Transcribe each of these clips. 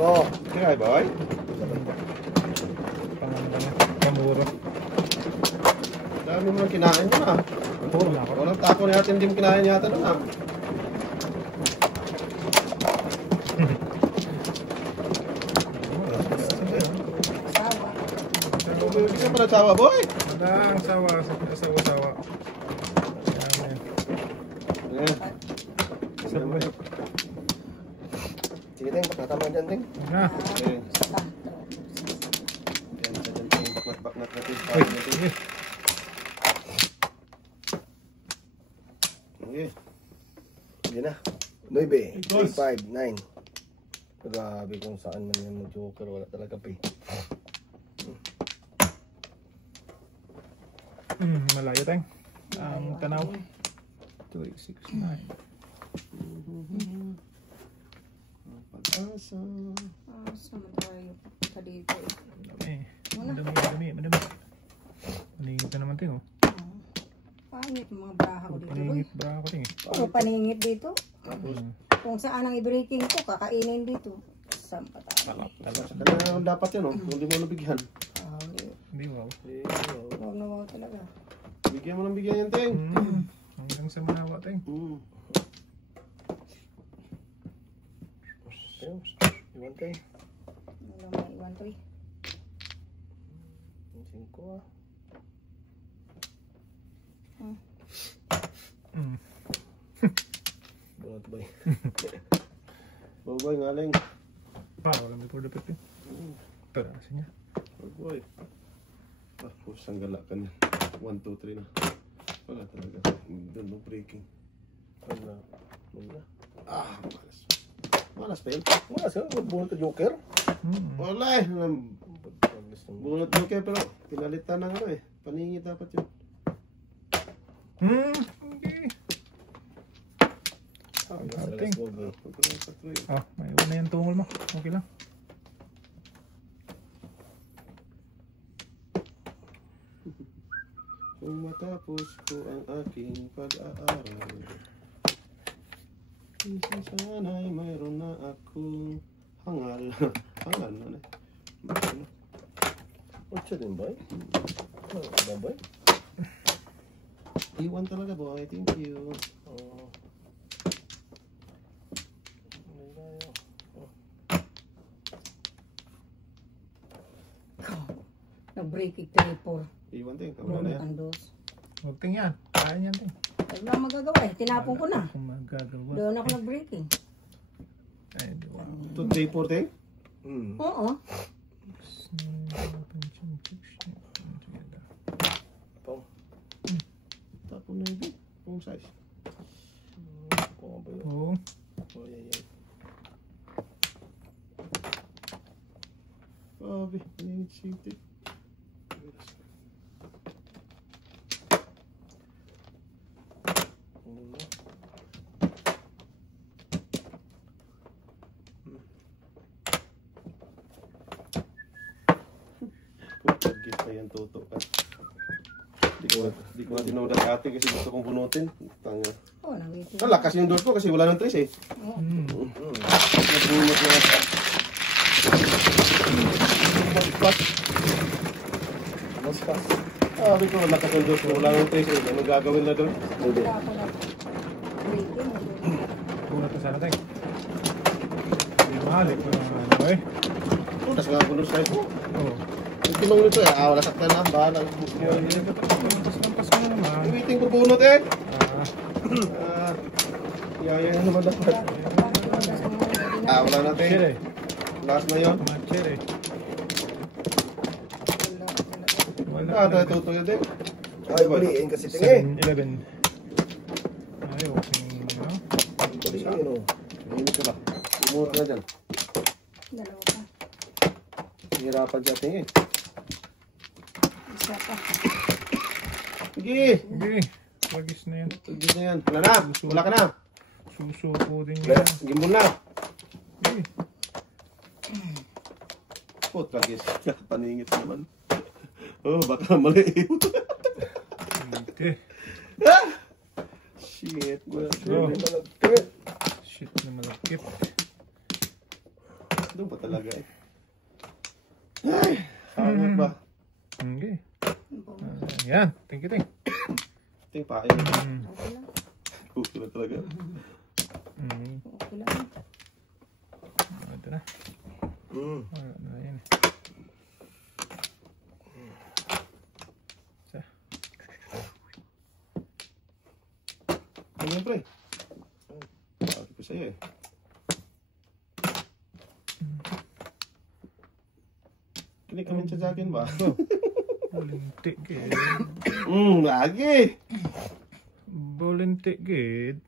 Bro, kaya boy? Pamuro. Dami mo nang kinain mo na. Puro na ako. Walang tapo na natin, hindi mo kinain yata na na. Hindi ka pa nagsawa, boy? Wala ang sawa. Sawa. Ayan. Sawa. Sige, Teng. Patama dyan, Teng. Na. Okay. Ayan, sa dyan, Teng. Baknat natin. Uy, sige. Okay. Hindi na. 9, 3, 5, 9. Grabe kung saan man yan mag-joker. Wala talaga pa eh. Malayo tayong. Ang tanaw. 2, 8, 6, 9. Pag-asa. Sama tayo sa dito eh. Madami. Paningit na naman tayo. Pangit mga bahaw dito. Paningit ba ako tayo? Puro paningit dito. Tapos, Kung saan ang i-breaking ko, kakainin dito. Saan pa tayo? kaya dapat yan, oh. Kung hindi mo nabigyan. Hindi wow. Huwag na wow talaga. Bigyan mo ng bigyan yan, Teng. Hanggang sa manawa tayo. Iwan tayo. Wala may iwan to eh. 5 ah. Bunot ba eh. Boy, ngaling. Wala may for the pit. Tarasin niya. Boy. Ah, pusang gala ka na. 1, 2, 3 na. Wala talaga. Doon mo breaking. Wala. Ah, malas. Malas pa yun. Wala siya. Bunot na joker. Wala eh. Bunot mo kayo pero pinalitan ng ano eh. Paningit dapat yun. Okay. Ating. May iwan na yung tungol mo. Okay lang. Kung matapos ko ang aking pag-aaral, isa sana'y mayroon na akong hangal. Hangal na na. What's din ba? Ano ba? Iwan talaga boy. Thank you. Nag-breaking 3-4. Iwan din. Wala na yan. Ang dos. Huwag ting yan. Kaya yan ting. Wala magagawa eh. Tinapon ko na. Kung magagawa. Doon ako nag-breaking. Ay, di ba? Today 14? Oo. Tapon na yun. Kung size. Oo. Grabe. Paningit city. Pagkagit pa yan, toto ka. Di ko na tinawag ang ate kasi gusto kong bunutin. Tanga. Oo, nawitin. Lakas yung doors ko kasi wala ng trace eh. Nabunot na. Mas pa. Sabi ko, lakas yung doors ko, wala ng trace eh. Anong gagawin na doon? Hindi. Wala ako nag-breaking. Puro ito sana tayo. Hindi mahalik. Ano eh? Tapos nga ako doon side ko. Oo. Yung tinong nito eh. Wala saktan na. Bahala. Lampas mo naman. Waiting for bunot eh. Ah. Yaya na naman dapat. Wala natin. Chere. Last na yun. Chere. Tayo tutuyo din. Ay, baliin kasi tingin. 7-11. Ay, okay. Baliin o. Init ka ba? Umura na dyan. Dalawa pa. Hirapan dyan tingin. Isa pa. Sige. Sige. Wagis na yan. Sige na yan. Wala na. Wala ka na. Susuko din yan. Gimbol na. Sige. Tragis. Paningit naman. Oh, baka maliit. Okay. Shit. Wala Oh. Malagkit. Shit na malagkit. Doon pa talaga eh. Ay! Hangat ba? Okay. Yan. Thank you, Teng. Ting pain. Okay lang. Puto na talaga. Okay lang. Ito na. Wala na yan. Isa. Ano yan, pre? Sabi ko sa'yo eh. Kinig kami sa akin ba? Bulintik gid. Lagi! Bulintik gid.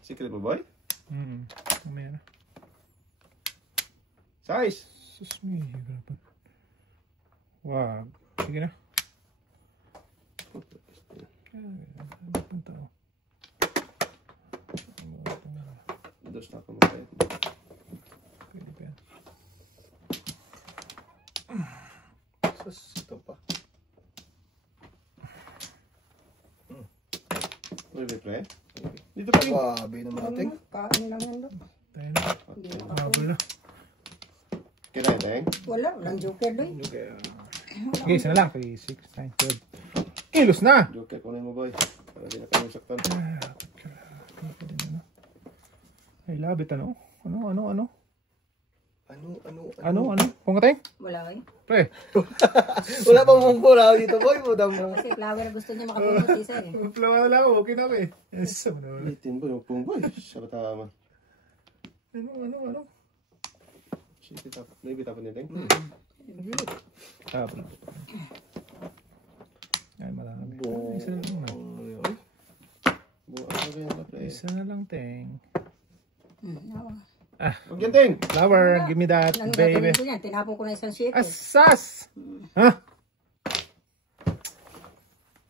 Secret ba, boy? Meron. Size! Sus me. Wag. Sige na. Punta ako. Dos na ako makaya. Pwede pa yan. Sus, ito pa. Pwede, pre? Dito pa rin. Grabe naman ating. Kain lang yan doon. Tayo na. Hindi na Habol na. Kinain, Teng? Wala, walang joker doon. Okay, isa na lang. 3, 6, 9, 12. Kilos na! Joker, kunin mo, boy. Para di na kami saktan. Ay, labit ano? Ano? Ano? Kung katay? Wala kayo. Pre. Wala pang mungkura dito, boy. Budang mo. Kasi flower gusto niya makapunod isa eh. Magplawa lang ako. Okay na ako eh. Yes, ano? Itin, boy. Huwag pong, boy. Siya ba tama? Ano? Sige, maybe tapon niya, Teng? Tapos na. Ay, marami. Isa na lang. Buwan ka rin na, pre. Isa na lang, Teng. Huwag yan, Teng! Flower, give me that, Nang baby. gagawin ko yan, tinapon ko na isang sheet eh. Asas! Ha?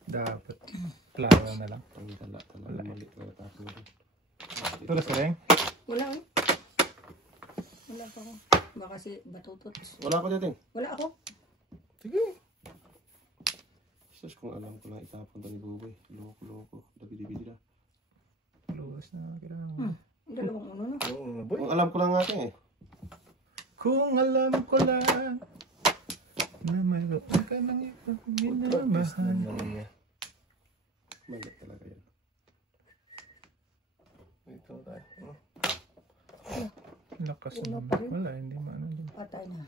Dapat. Flower na lang. Ang tala. Mali. Tapon mo. Tulas ka, Teng. Wala eh. Wala pa ako. Baka si batutot. Wala ko dyan, Teng. Wala ako. Sige. Sus, kung alam ko lang itapon to ni Buboy. Loko. Dabidi-bidi na. Tulas na. Kailangan. Dalawang uno na. Boy. Kung alam ko lang nga, Teng eh. Kung alam ko lang na mayroon ka ng ibang minamahal. Mali talaga yan. Ito tayo. Lakas mo. Wala, hindi maano dun. Patay na.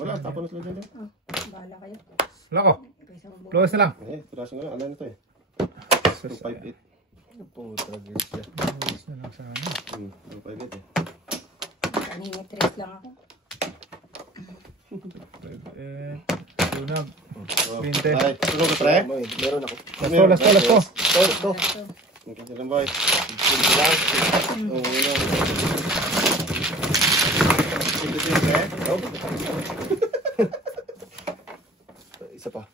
Wala, tapon na sila dyan, Teng. Bahala kayo. Lako. Kaysa mabuhay. Luwas na lang. Turasin ko lang. Alam nito eh. 258. Puta, guys siya. Luwas na lang sa amin. 258 eh. Kanina tres lang ako. Lunag. Oh, 20. Ay, tulog ka, pre? Meron ako. Last to. Ito. Ang kasi lang, boy. Ito lang. Oo, yun. Sige, pre. Isa pa.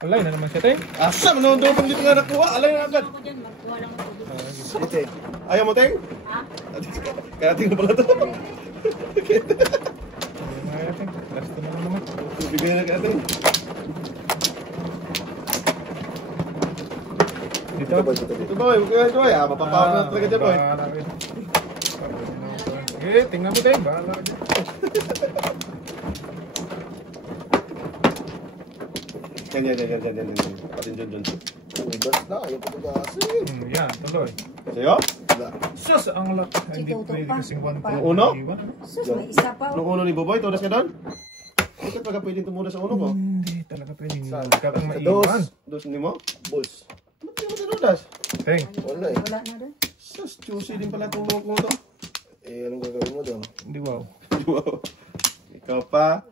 Alay na naman siya, Teng. Asa, manunod ko dito nga nakuha. Alay na agad. Ako dyan, magkuha lang ako dito. Ito. Ayaw mo, Teng? Ha? Kaya tingnan pala to. Ay, Teng. Last to na lang naman. Bibigyan na kaya, Teng. Dito. Ito, boy. Huwag boy. Mapapawag na talaga dyan, boy. Bahala ka. Okay, tingnan mo, Teng. Bahala ka dyan. Yan. Patin dyan. Ugas na. Ayaw pa tugasin. Yan, tuloy. Sa'yo? Wala. Sus, ang lak. Hindi Tutok pwede pa. kasing 1 Parang uno? Sus, may isa pa. Nung uno ni Boboy, tunas ka doon? Hindi ka pagka pwedeng tumuna sa uno ko. Hindi talaga pwede. Saan? Hindi ka kang Sa maiwan. Dos ni mo? Bulls. Ba't di mo tinudas? Teng. Wala eh. Wala na doon. Sus, juicy din pala itong loko to. Anong gagawin mo doon? Hindi wow. Wow. Ikaw pa.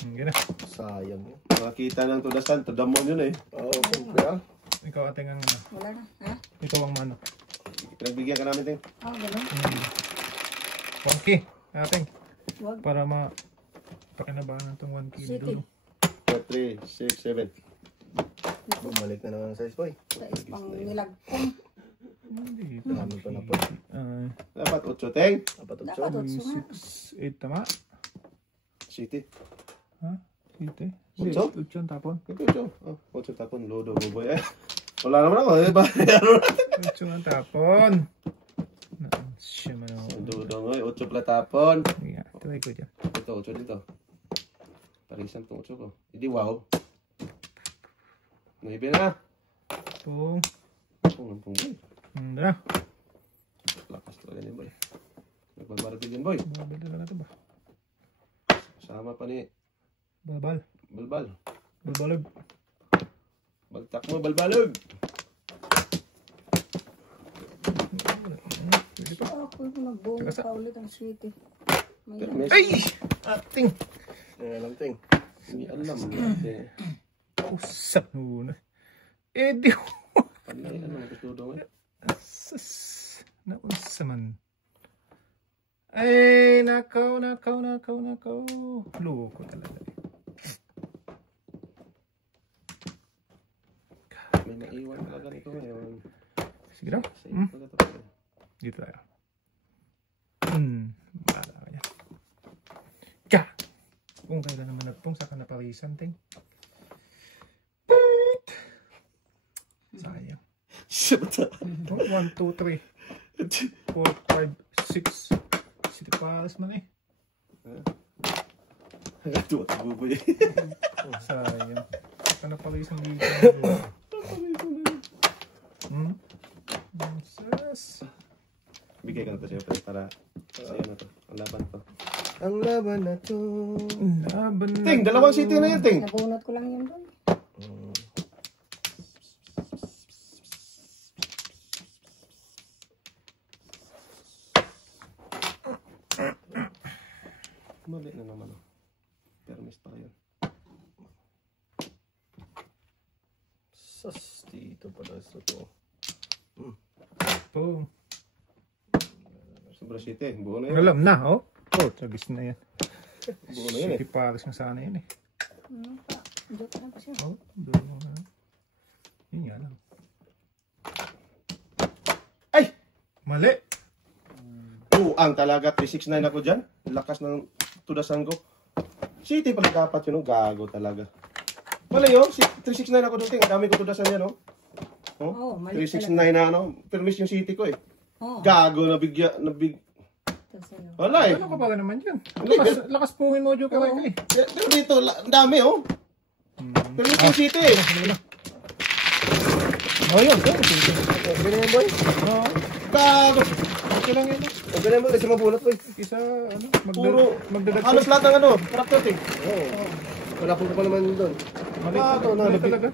Hindi na. Sayang yun. Makakita ng tudasan, tudamon yun eh. Oo, siyempre ah. Ikaw ating ang Wala na. Ha? ikaw ang manok. Pinagbigyan ka namin, Ting. Oh, ganun. Wangki. Ating. Wag. Para pakinabahan itong 1 kilo Sige. dulo. 4, 3, 6, 7. Bumalik na naman ang size boy. Sa pang nilagkong. Hindi. Dami pa na po. Dapat 8, Ting. Dapat Dapat utso. 6, 8 tama. City. Ha? 8 eh. Utso? 8 tapon. Ito. Oh, 8 tapon, lodo, Boboy. Wala naman ako. Eh, ano natin? 8 ang tapon. Siya man ako. Dudong, 8 pala tapon. Yeah, try ko dyan. Ito, 8 dito. Parisan itong 8 ko. Hindi, wow. 9 na. Pung. Pung, boy. Na. Lakas talaga niya, boy. Nagbabarapil yan, boy. Mabili na natin ba? Sama pa ni Balbal. Balbal. Balbalog. Bagtak mo, balbalog. Pwede pa. Ako magbunga pa ulit ang sweetie. Pero may Ay! Ating! Alam, ting. hindi alam natin. Usap muna. Eh, di ko. Panay, ano, gusto daw eh. Asas. Nausa man. Ay, nakaw. Loko talaga. May naiwan talaga nito ngayon. Sige daw. Safe pala ito. Dito tayo. Bala ka niya. Ka! Kung kailan naman nagpong, saka naparisan, ting. Sayang. Shit! 1, 2, 3, 4, 5, 6. Siti paras man eh. Hanggang at buboy. Sayang. Saka naparisan dito. Sus. Bigay ka na ito siyempre para sa'yo na to. Ang laban to. Ang laban na to. Laban na. Ting, dalawang city na yun, Ting. Nabunot ko lang yun doon. Mali na naman. Permis pa yun. Sas, dito pala sa to. Oh. Sobra city. Buo na yun. Alam na, oh. Oh, tragis na yan. Buo na yun eh. Siti paras na sana yan eh. Ano pa? Joke lang pa siya. Oh, doon mo na. Yun nga lang. Ay! Mali! Ang talaga. 369 ako dyan. Lakas ng tudasan ko. City pala dapat yun. Gago talaga. Mali yun. 369 ako doon, Ting. Ang dami ko tudasan yan, oh. Oo, mali 369 na ano. Permis yung city ko eh. Oo. Gago, Ito sa'yo. Wala eh. Ano ka pala naman dyan? Hindi, Lakas pungin mo, Joker. Eh. Pero dito, ang dami oh. Permis yung city eh. Oh, yun. Okay na yan, boy. Oh, Gago. okay lang yan. Okay na yan, boy. Kasi mabunot, boy. Isa, ano, Puro. magdadag. Halos lahat ng ano. Traktor eh. Oo. Wala po pa naman doon. Mali, Mali talaga.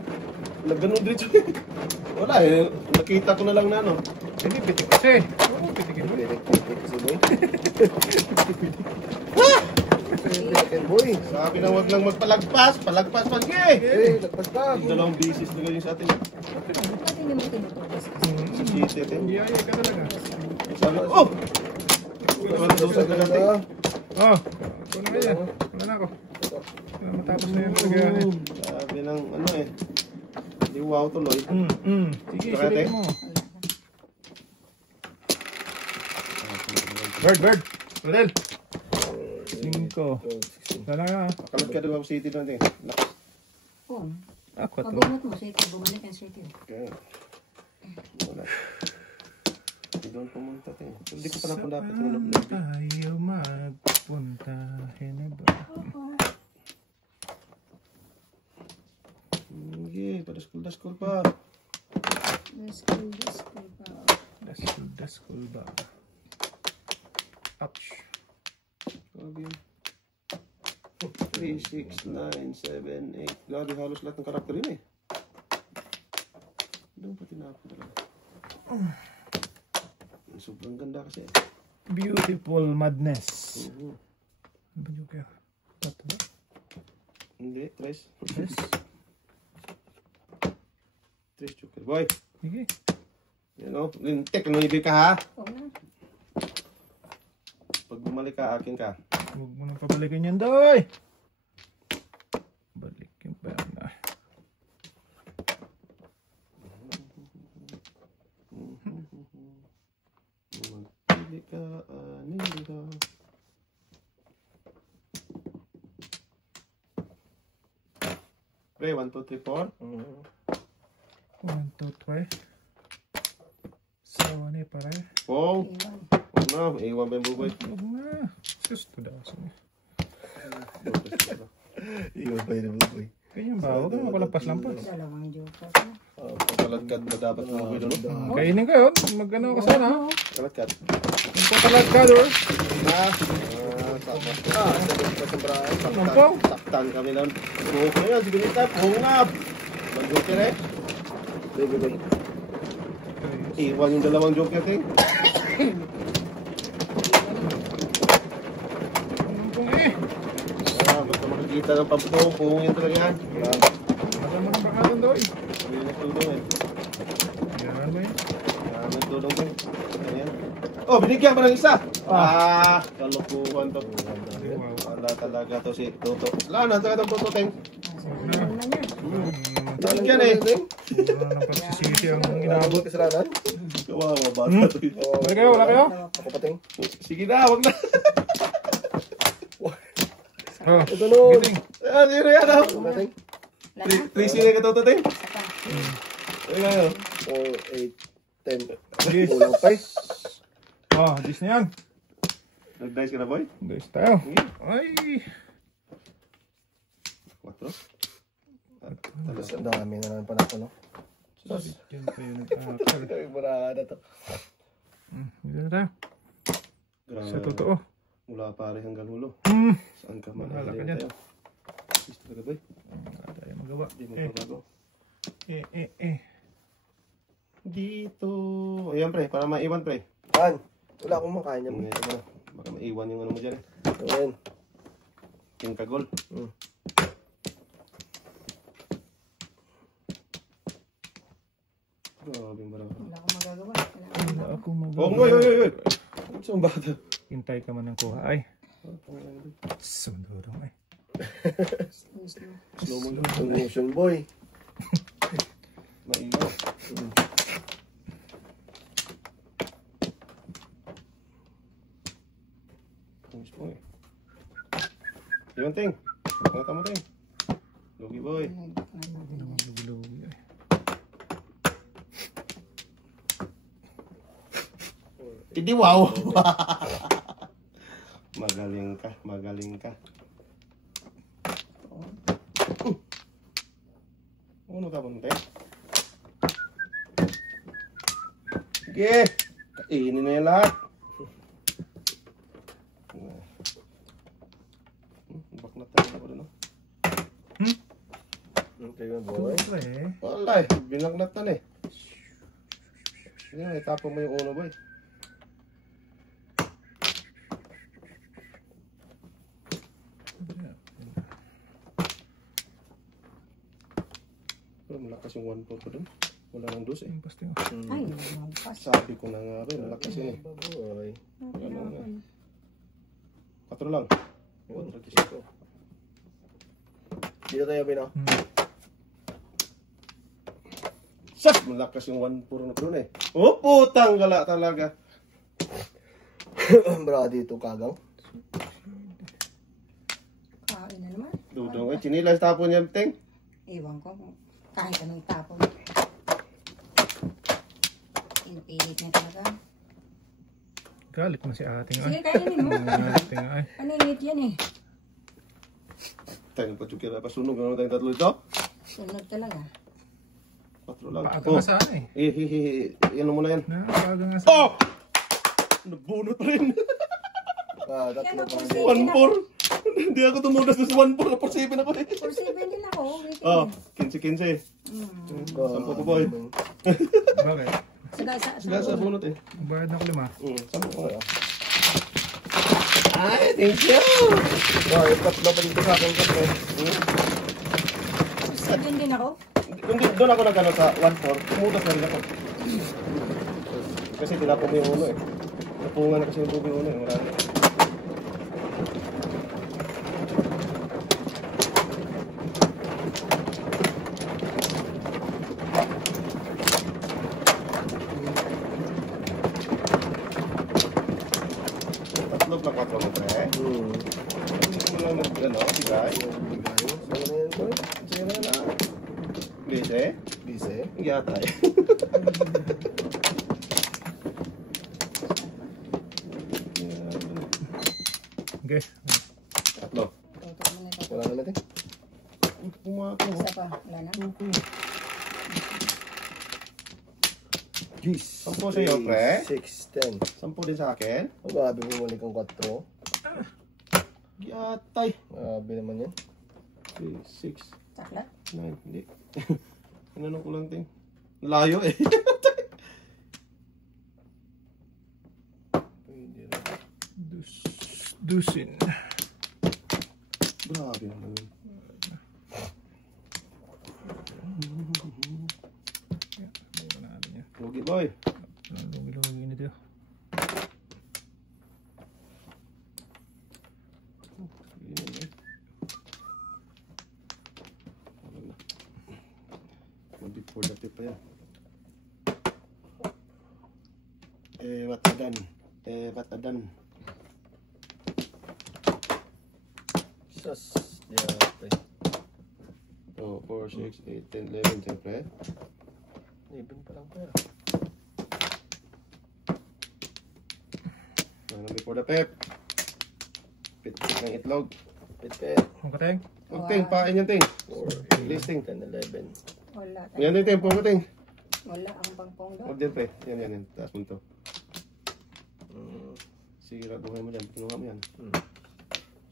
Nagganon dito. Wala eh. Nakita ko na lang na ano. Hindi, pitik kasi. Oo, pitikin mo. Direct kasi, boy. Direct, boy. Sabi na wag lang magpalagpas. Palagpas pag eh. Eh, lagpas pa. Dalawang bisis na ganyan sa atin. Ba't hindi mo tinutugas? Sa city eh. Hindi, ay, ka talaga. Sabi, oh! Wala daw sa kagati. Oh, ito na yan. Wala na ako. Wala matapos na yan talaga yan eh. Sabi ng ano eh. Hindi wow tuloy. Sige, Ito kate. silipin mo. Bird. Rodel. 5. Wala nga. Kalat ka dalawang city doon eh. Oo. 4. Mabunot mo, sweetie. Bumalik ang sweetie. Okay. Wala. Hindi doon pumunta tayo. Hindi ko pa na kung dapat yung lobby. Tayo magpunta. Hinaba. Sige, padaskul pa. Daskul pa. Daskul ba? Ouch. Grabe yun. 3, 6, 9, 7, 8. Grabe halos lahat ng karakter yun eh. Doon pa tinapon talaga. Sobrang ganda kasi. Beautiful madness. Oo. Ano ba yung kaya? Bato ba? Hindi, Tres. Yes. Tres Joker. Boy, Sige. yan o. Lintik, nanibig ka ha. Oo na. Pag bumalik ka, akin ka. Huwag mo nang pabalikan yan, doy! Balik yung pera. Magpili ka, anin ka. Pre, 1, 2, 3, 4. 1, 2, Boy. Sawa na pare. Oh, Iwan. huwag na. Iwan pa yung buboy. Huwag na. Sus, tudaso niya. Iwan pa yun ang boy. Ganyan ba? Huwag na mapalampas-lampas. Dalawang joker. Patalagkad na dapat ng buboy doon. Kainin ko yun. Mag-ano ka sana. Patalagkad. Yung patalagkad or. Nampaw. Saktan kami lang. Buhok na yan. Sige nita. Pungab. Mag-joker eh. Baby boy. Iwan yung dalawang joker ting. Nampong eh. Basta makikita ng pampung. Pungin talaga yan. Nasa mga pakatan daw eh. Hindi nagtulong eh. Yan ba eh. Nagtulong eh. Ayan. Oh, binigyan pa ng isa. Kalukuhan to. Wow. Wala talaga to si Toto. Wala na talaga itong Toto ting. Ano na niya? Binigyan eh. Wala nang pagsisisi ang Inabot inabot. kasalanan. Kawawa bata to. Wala kayo, wala kayo? Ako pating. Sige na, wag na. Oh, Ito nun. giting. Zero yan ah. Ako pating. 3 sila ka Toto ting. Saka. Ayun. 4, 8, 10. Yes. Kulang pa eh. Oh, dis na yan. Nag-dice ka na boy? Dis tayo. Ay. 4. Tapos ang dami na naman pala ako, no? Yan pa yun nag-akal. Ay, marada to. Dito na tayo. Grabe. Sa totoo. Mula pare hanggang hulo. Saan ka man? Bahala ka Ayun dyan. tayo. Gusto ka boy? Wala tayo magawa. Di mo Eh, pabago. Dito. Ayan pre, para maiwan pre. Han, wala akong makain yan. Ito na. Baka maiwan yung ano mo dyan eh. Ayan. King Kagol. Grabe yung barang. Wala akong magagawa. wala akong magawa. Oh, ngoy, oy, oy. Saan bata? Hintay ka man ng kuha. Ay. Sundurong ay. Slow mo lang. Promotion boy. Maiwan. Pumis mo eh. Yun, Ting. Pangata mo, Ting. Lugi, boy. Lugi-lugi ay. Hindi, wow. Magaling ka, magaling ka. Ano tapon mo, Ting? Sige. Kainin na yung lahat. Baknat tayo ako doon, no? Okay, boy. Tuloy eh. Wala eh, binagnat na eh. Yan, itapon mo yung uno, boy. Pero malakas yung 1-4 ko doon. Wala nang dos eh. Yung pasting. Ay, nagpas. Sabi ko na nga ba, malakas yun eh. Boy. Patro lang. Yun, ito. Dito tayo, Bino. Shit! Malakas yung 1-4 na doon eh. Oh, putang gala talaga. Bra, dito kagang. Kain na naman. Dudong eh, chinilas tapon yan, Ting. Iwan ko. Kahit anong tapon. Inipilit niya talaga. Galit mo si ating Sige, ay. kainin mo. Galit nga ay. Paninit yan eh. Tayo nagpatsukir na pasunog. Ano tayong tatlo ito? Sunod talaga. Patro lang. Paaga nga saan eh. Yan mo na yan. Paaga nga saan. Oh! Nabunot rin. Tatlo pa. 1-4. Hindi ako tumudas sa 1-4. Na-4-7 ako eh. For 7 din ako. Oh, 15-15 eh. Sampo po boy. Bakit? Sila sa bunot eh. Bayad na ko 5. Sampo po. Ay, thank you. Boy, tatlo pa dito sa akin kasi. 7 din ako. Kung doon ako nagano sa 1-4, tumudas na rin ako. Kasi tinapon mo yung uno eh. Napungan na kasi yung bubi uno eh. Marami. Tatlog na 4 mo pre. Hindi mo lang ano, bigay. Ano na yan, boy? Sige na na. Bise? Bise. Yata eh. Okay. Tatlo. Tutok mo na ito. Wala naman eh. Pumato. Isa pa. Wala na. Jeez. 10 sa'yo, pre. 6, 10. 10 din sa akin. Oh, grabe bumalik ang 4. Yatay. Grabe naman yan. 3, 6, Saklat. 9. Hindi. Ano ko lang, ting. Layo eh. Pwede rin. Dusin. Grabe naman yun. Bawa na natin yan. Lugi, boy. Lugi-lugi nito. Before the tip pa yan. Watadan. Watadan. Sas. Yate. Oh, 4, 6, 8, 10, 11, siyempre. Even pa lang pera. Before the pep. Pitik ng itlog. Pit. Ang kateng? Huwag ting, pain yan ting. 4, Listing. 10, 11. Wala. Yan din ting, pong ting. Wala ang pangpong doon. Huwag dyan pre. Yan. Taas mo ito. Sira buhay mo dyan. Kinuha mo yan.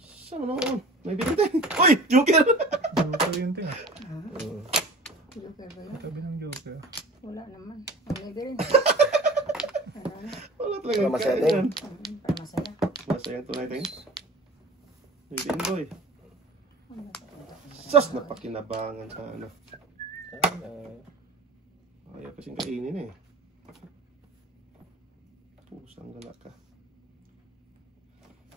Saan mo noon? May bigay ting. Uy! Joker! Joker yun ting. Joker ba yun? Tabi ng Joker. Wala naman. Ang libre rin. Ano na? Wala talaga. Para masaya, kain ting. yan. Para masaya. Masayang tunay ting. May boy. Sus! Napakinabangan sa ano. Ayaw kasing kainin eh. Pusang gala ka.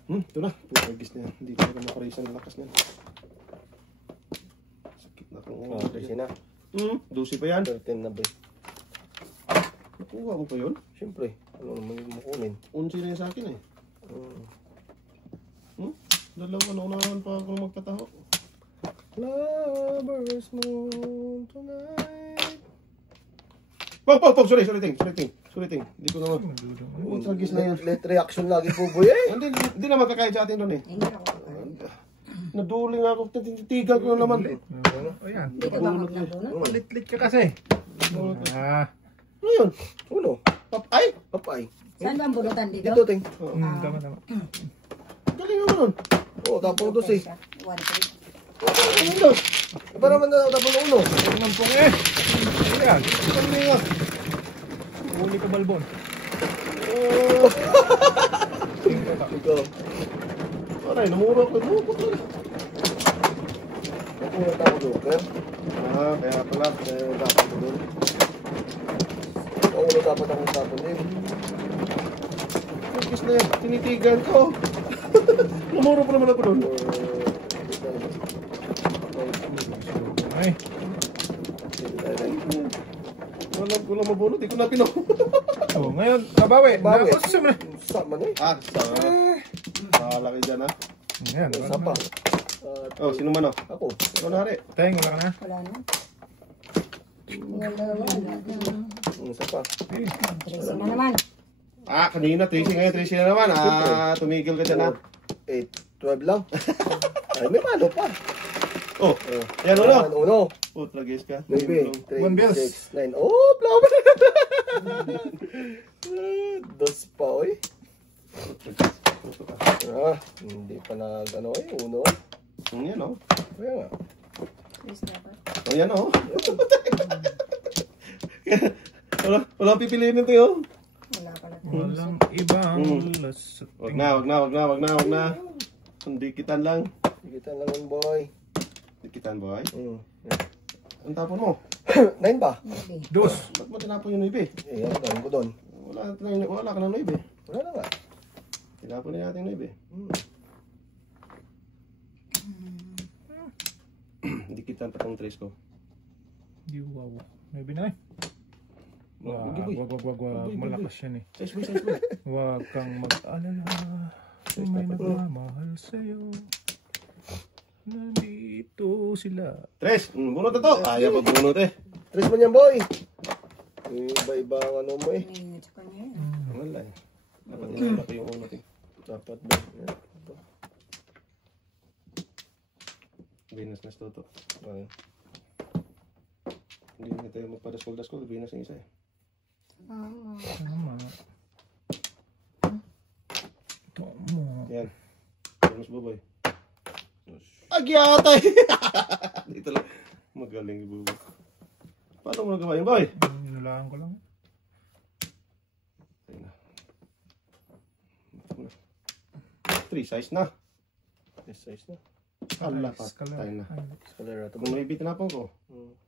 Ito na. Pupagis na yan. Hindi talaga makarisa ng lakas niyan. Sakit na kung Oh, kasi na. 12 pa yan. 13 na ba? Nakuha mo pa yun? Siyempre. Ano naman yung makunin? 11 na yan sa akin eh. Dalawa na unahan pa ako magtataho. Lovers moon tonight. Pog! Sorry ting. Hindi ko naman. Tragis na yan. Let reaction lagi po boy eh. Hindi naman kakaya sa atin doon eh. Hindi ako kakain. Naduling ako. Titigan ko na naman. Ayan. Hindi ka ba magnabunot? Palit-lit ka kasi. Ano yun? Uno. Papay? Papay. Saan ba ang bunutan dito? Dito ting. Tama. Galing naman nun. Oo, tapong dos eh. 1, 3. Uno. Iba naman na tapong na uno. Ang nampong eh. Ayan. Galing nga. Uli ka balbon. Ikaw. Aray, namura ko. Nakuha tayo joker. Kaya pala. Dapat ko doon. Uno dapat akong tapon din. Tragis na yan. Tinitigan ko. Namura pa naman ako doon. Ay. Ko lang mabunot. Di ko na pinaw. So, ngayon, nabawi. Bawi. Nakusa mo na. Sama na eh. Bahala kayo dyan ha. Ayan. Isa pa. Oh, sino man o? Ako. Ikaw na hari. Teng, wala ka na. Wala na. Wala. Isa pa. Tracy na naman. Kanina, Tracy ngayon. Tracy na naman. Tumigil ka dyan ha. 8, 12 lang. Ay, may mano pa. Oh, yan uno. Uno. Oh, tragis ka. 9, 3, One bills. 6, 9. Oh, flower. Dos pa, oy. Hindi pa nag, ano eh, uno. Yan o. Kaya nga. Tracy na pa. Yan o. Wala pipiliin nito yun. Wala pala. Walang ibang lasot. Wag na. Dikitan lang. Kita lang yun, boy. Dikitan, boy. Mm. Ang tapon mo. 9 ba? Hindi. Dos. Ba't mo tinapon yung noibe? Eh, ano gawin ko doon? Wala ka ng noibe. Wala na nga. Tinapon na natin yung noibe. Dikitan pa tong trace ko. Wow. May binay. Wag. Malakas yan eh. Size boy. Huwag kang mag-alala. May nagmamahal sa'yo. Nandito sila. Tres! Bunot na to! Ayaw pa bunot eh. Tres man yan, boy. Iba-iba ang ano mo eh. Minutes pa niya yan. Wala eh. Dapat inala ko yung unot eh. Dapat ba? Venus na toto. Okay. Hindi na tayo magpadaskol-daskol. Venus yung isa eh. Tama. Tama. Yan. Venus buboy. Agyatay! Dito lang. Magaling yung buboy. Paano mo nagawa yung boy? Ninulaan ko lang. Ayun na. 3 size na. This size na. Ala, Nice patay na. Color ato Kung may tinapon ko,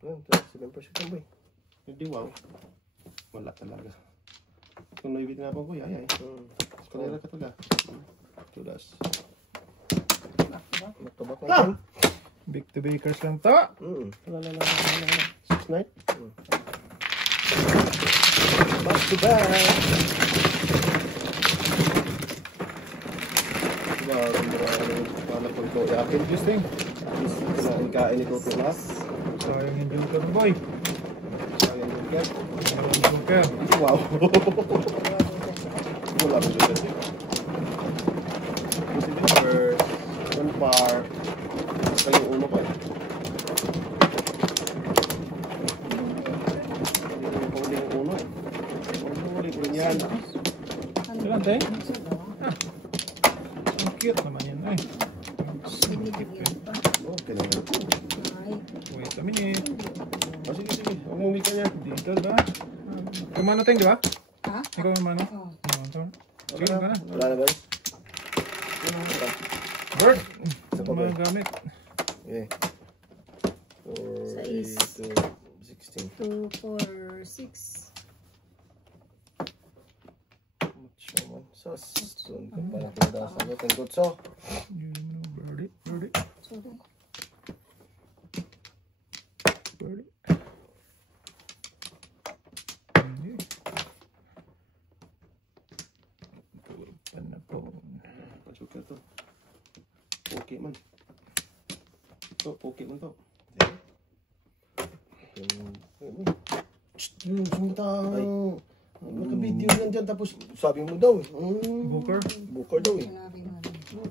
Yan, 7% ang boy. hindi wow. Wala talaga. Kung may tinapon ko, yayay. Kalera ka talaga. Tulas. Matubak Ah! lang. Big to bakers lang to. Wala. 6-9. Back to back. Wala ko ito. Yakin. Interesting. Kain ito ito lahat. Sayang yung joker boy. Sayang yung gas. Sayang yung joker. Wow. Wala ko dito. One bar. Kayo uno pa eh. Huli yung uno eh. Huli ko yan. Ilan tayo? Ang cute naman yan ay. Okay na yan. Wait a minute. Sige. Huwag mong mika niya. Dito ba? Kumano tayo, di ba? Ha? Ikaw kumano? Oo. Sige ka na. Wala na boy. Bird! Isa pa, Ano boy. mga gamit? Okay. 4, 8, 2, 16. 2, 4, 6. Shaman. Sos. Doon ka pala kaya sa akin. Tengkotso. Birdie. Sorry. Birdie. Hindi. Tulog pa na po. Pasuka to. Okay man. Okay man to. Sumbutang. Naka-video yan dyan tapos Sabi mo daw. Booker. Booker daw eh. Sinabi mo.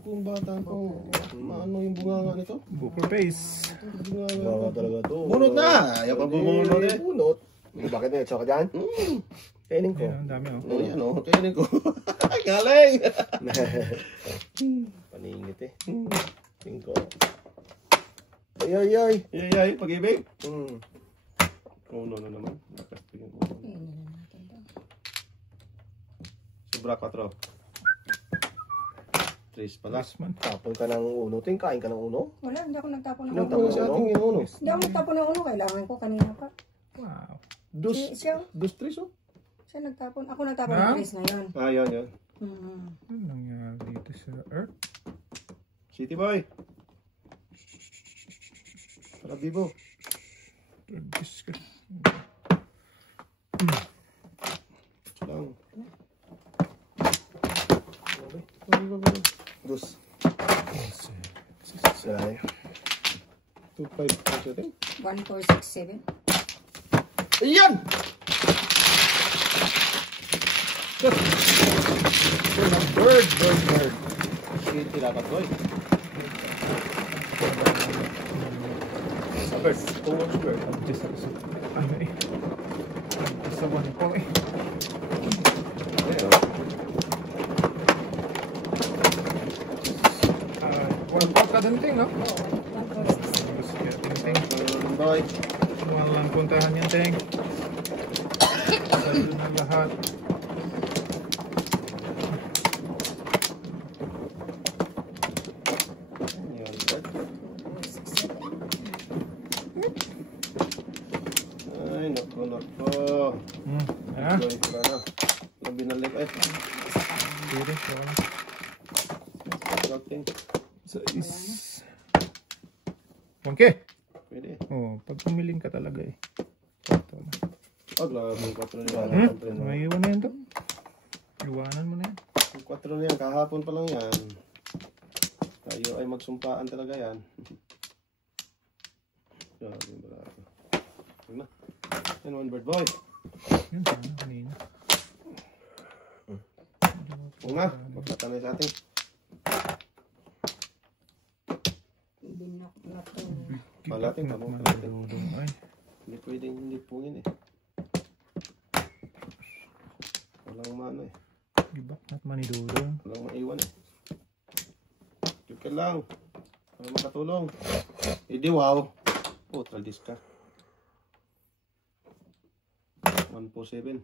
kung bata ko. Ano yung bunganga nito? Booker face. Baka talaga to. Bunot na! Ayaw pa bumunot eh. Bunot. Bakit na ito ka dyan? Kainin ko. Ayan, ang dami oh. Oh, yan o. Kaya ko. Galing! Paningit eh. Tingko. Ay. Yay, pag-ibig. Oh, no naman. Nakastingin ko. Sobra 4. 3 pala. Last man. Tapon ka ng uno. Kain ka ng uno? Wala, hindi ako nagtapon ng Nagtapon uno. Tapos sa ating inuno. Hindi ako nagtapon ng uno. Kailangan ko kanina pa. Wow. Siya, Dos, tres, oh. siya nagtapon. Ako nagtapon Ha? ng Chris ngayon. Ah, yan. Ano nangyari dito sa Earth? City boy. Para bibo. Diyos ko. Lang. Dos. Say. 2-5. 1, 4, 6, 7. Ayan! Bird. City dapat boy. First. Tungkol sugar. Diyos ako sa... Ano eh. Sa one ko eh. One pot ka danting, no? 1, 4, 6, 7. Ting. Boy. Walang puntahan yan, Ting. Salo na lahat. Ay, nako. Ha? Boy, wala na. Labi na leg. Ay, Pwede, wala. nothing. So is... 1K? Pwede. Oh, pag pumiling ka talaga eh. Ito na. Pag lang yung 4 na yan. Maiiwan na yan to. Iwanan mo na yan. Yung 4 na yan, kahapon pa lang yan. Tayo ay magsumpaan talaga yan. Grabe, bravo. Yun na. Yan, one bird boy. Yan, sana kanina. Una, pagkatanay sa atin. Ibin na Malating tamo. Manidudong ay. Hindi pwedeng hindi pungin eh. Walang mano eh. Gibak na't manidudong. Walang maiwan eh. Tip ka lang. Para makatulong. Hindi wow. Oh, tragis ka. 147.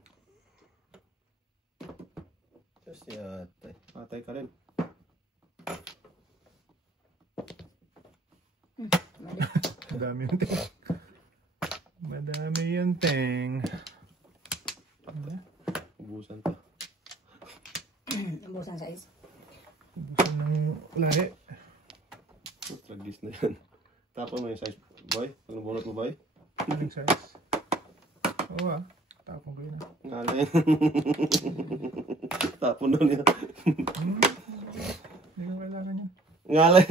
Just yata. Patay ka rin. Madami yung ting. Madami yung ting. Ubusan pa. Ubusan size. Ubusan ng lahi. Oh, tragis na yan. Tapon mo yung size, boy. Anong bunot mo, boy? Anong size? Oo ah. Tapon ko yun ah. Ngalay. Tapon na niya. Hindi ko kailangan yan. Ngalay.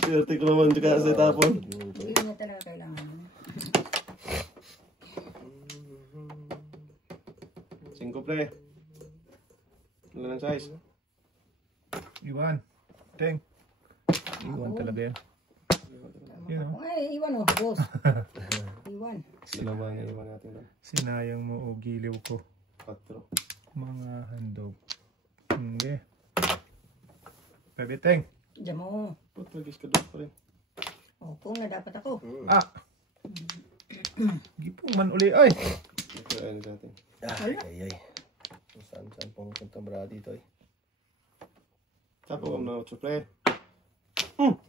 Swerte ko naman juga sa tapon. Hindi niya talaga kailangan. 5 pre. Ano lang size? Iwan. Ting. Iwan talaga yan. Yun oh. Ay, iwan oh, boss. Iwan. Sino ba ang iwan natin lang? Sinayang mo o giliw ko. 4. Mga handog. Hindi. Pwede ting. Diyan mo. Oh, tragis ka doon pa rin. Oh, kung na dapat ako. Ah! Gipong man uli ay! Ito ay natin. Ay. Saan pumunta bra dito eh. Tapon na 8 pre. Ang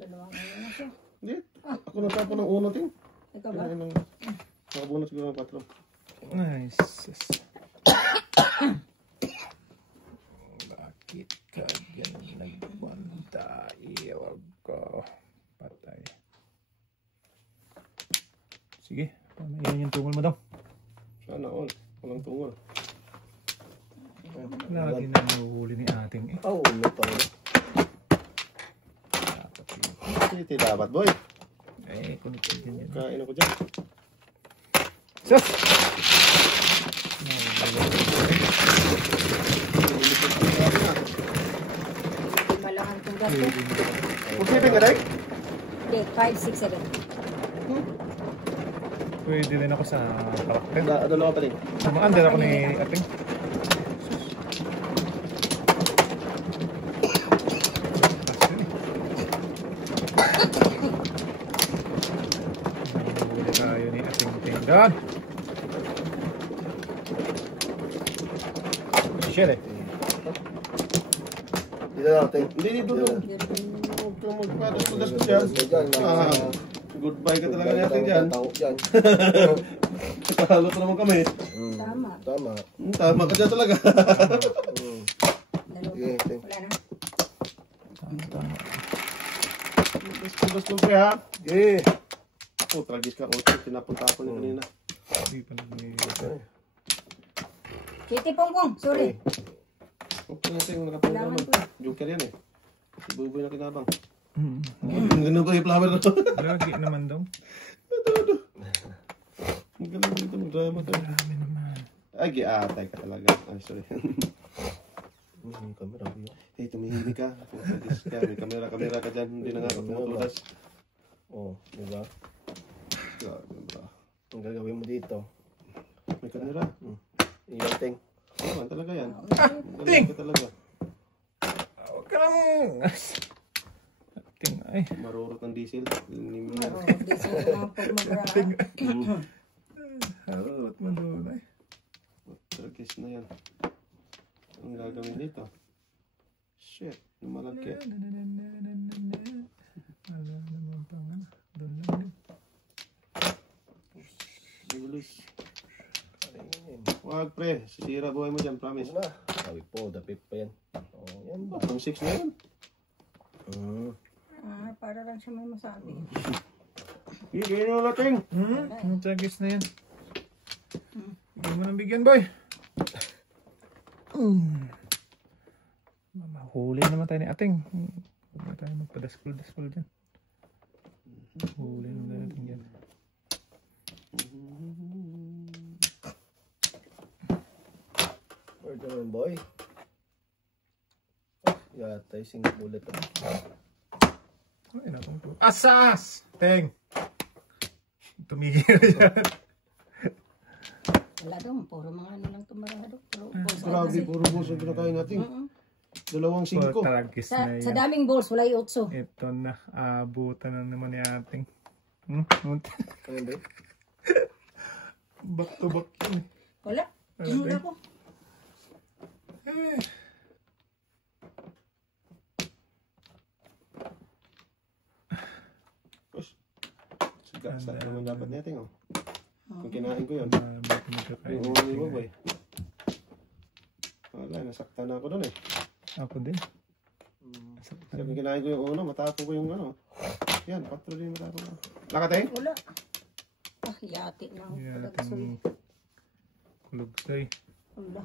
dalawang ano na siya. Hindi. Ako natapon ng 1 ting. Ikaw ba? Nakabunot siguro ng 4. Nice. Bakit ka yan nagbanta? Iwag ko. Patay. Sige. Pamayin yung tungol mo daw. Sana all. Walang tungol. Lagi na nahuhuli ni ating eh. Oh, ano pa rin. Dapat yun. Hindi dapat, boy. Eh, kunit din yan. Kain ako dyan. Sus! Lima lang ang tugat ko. Pusipin ka, Day? Hindi, 5, 6, 7. Pwede rin ako sa karakter. Ano lang pa rin? Sumaan din ako ni ating. Huli tayo ni ating tinggan. Shit eh. Dito natin. Hindi, doon. Huwag kang magpadas-padas ko dyan. Goodbye ka talaga natin dyan. Tao dyan. Talo pa naman kami. Tama. Tama. Tama ka dyan talaga. Dalawa. Sige, ting. Wala na. Padas mo pre ha. Eh. Oh, tragis ka. Oh, pinapunta ako niya kanina. Hindi pa nag-iiwan. Kitty Pongpong, sorry. Okay natin, nakapunta Kailangan naman. ko eh. Joker yan eh. Si Buboy na kinabang. Mm. Ganun ba yung flower na to? Lagi naman daw. Ang galing dito mag-drama ka. Dami naman. Ay, giatay ka talaga. Ay, sorry. May camera ko yun. Hey, tumihimik ka. Tragis ka. May kamera ka dyan. Hindi na nga tumutulas. Oh, diba? Grabe ba? Ang gagawin mo dito. May kamera. Iyan, ting. Ano talaga yan? Ting! Galing ka talaga. Huwag ka lang. Ting ay. Marurot ng diesel. Linim Oo, yan. di sila mga pagmabara. Harot mo doon ay. Tragis na yan. Ang gagawin dito? Shit. Yung malaki. Wala naman pang ano. Doon lang din. Bilis. Wag pre. Sisira buhay mo dyan. Promise. Ano na? Sabi po, dapit pa yan. Oh, yan ba? Pang 6 na yan. Para lang siya may masabi. Higin mo natin. Ang tragis na yan. Bigyan mo ng bigyan, boy. Mahuli naman tayo ni ating. Huwag na tayo magpadaskul-daskul dyan. Huli naman natin dyan. Where's the man, boy? Yatay, single bullet. Ay, nakong po. Asas! Teng! Tumigil na dyan. Wala daw, puro mga ano lang tumarado. Puro balls. Grabe, puro balls ang kinakain natin. Dalawang 5. Tragis na Sa yan. daming balls, wala yung 8. Ito na, abutan na naman ni ating. Ano ba? Back to back yun. Wala. Wala ko. Eh. Sa naman dapat natin, oh. Kung kinain ko yun. Ba't magkakain? Yung ulo mo, boy. Wala, nasaktan na ako doon eh. Ako din. Sabi kinain ko yung uno, matapo ko yung ano. Yan, 4 din matapo ko. Nakatay? Wala. Ah, yati na. Yan natin kulog tay. Wala.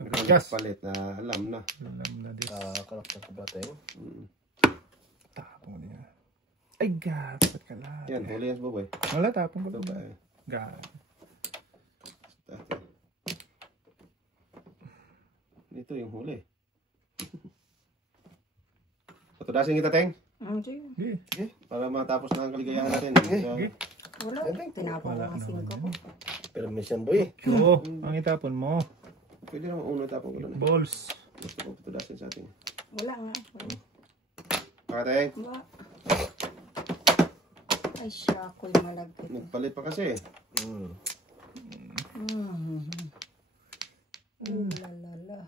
Nagkas. Palit na, alam na. Alam na this. Karakter ko ba tayo? Tapong ko niya. Ay, gapat ka lang. Yan, huli yan, boy. Wala, tapong ko Ito ba? ba eh? Gapat. Ito yung huli. Patudasin kita, Teng. Sige. Sige. Okay, para matapos na ang kaligayahan natin. Sige. Wala. Tinapon ko Wala ang 5 ko. Pero minsan boy. Oo, ang itapon mo. Pwede naman uno tapong ko doon eh. Balls. Gusto ko patudasin sa atin. Wala nga. Wala. Nakateng, Wala. Ay, siya ako'y malagkit. nagpalit pa kasi eh. Lalala.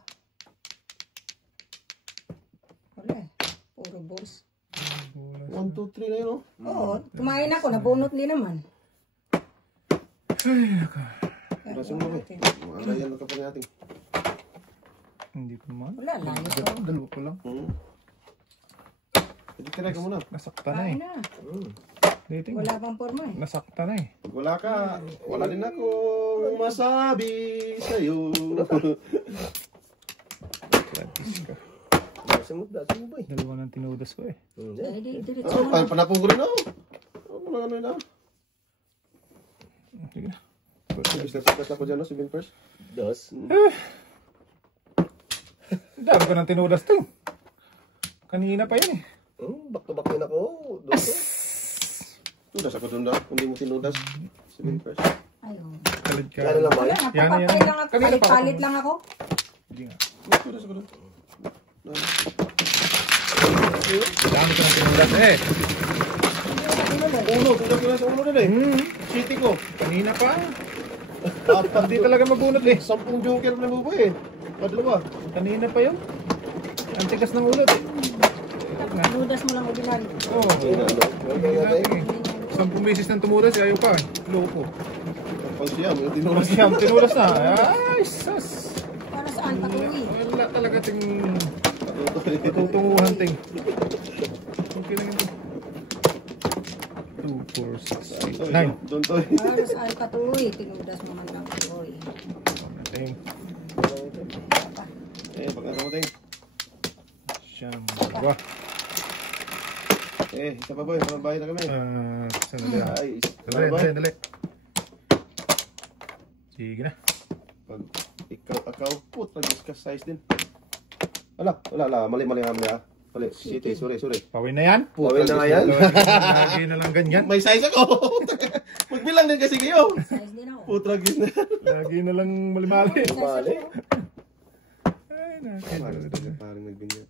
Wala eh. Puro balls. 1, 2, 3 na yun, oh. Oo, kumain ako. Nabunot din naman. Patudasin mo, eh. Mga yan ka pa natin. Hindi pa naman. Wala, layo ko. Dalawa ko lang. Pwede tira ka muna. Nasakta na eh. Kain na. Dating. Wala pang forma eh. Nasakta na eh. Pag wala ka, wala din akong masabi sa'yo. Tragis ka. Dasi mo boy. Dalawa ng tinudas ko eh. Dahil diretso Oh, mo. panapong ko rin, oh. Ano yun, oh. Sige na. Ibig na ako dyan, no? 7 first. Dos. Dami ko ng tinudas to. Kanina pa yan eh. Back to back yun ako. Dos. Tudas ako doon daw. Kung di mo tinudas. 7 first. Ayun. Kalid ka. Kaya lang ba? Wala, Yan, yan. napapatay lang ako. Kanina pa ako. Palit lang ako. Hindi nga. Tudas ako doon. Dami ko ng tinudas eh. Uno, tudas ko na sa uno doon eh. City ko. Kanina pa. Hindi talaga mabunot eh. 10 joker na mo ba eh. Padalawa. Kanina pa yun. Ang tigas ng ulot eh. Nudas mo lang ordinary. Oo. Oh. 10 beses nang tumudas, ayaw pa. Loko. Pag siyam, yung tinudas. Siyam, tinudas na. Ay, sus. Para saan patuloy? Wala talaga ting patutunguhan ting. Okay lang ito. 2, 4, 6, 8, 9. Doon to eh. Para saan patuloy? Tinudas mo man lang patuloy. Ting. Pag ano mo ting. Siyam. Wah. Isa pa boy, mabay na kami. Sandali. Ay, Dali. Sige na. Pag ikaw, puta, ka size din. Wala, mali ha. Mali, city, sorry. Pawin na yan. Pawin na nga yan. Lagi na lang ganyan. May size ako. Magbilang din kasi kayo. Size din ako. Putragis na. Lagi na lang malimali. Mali. Ay, nakakita. Parang nagbinyan.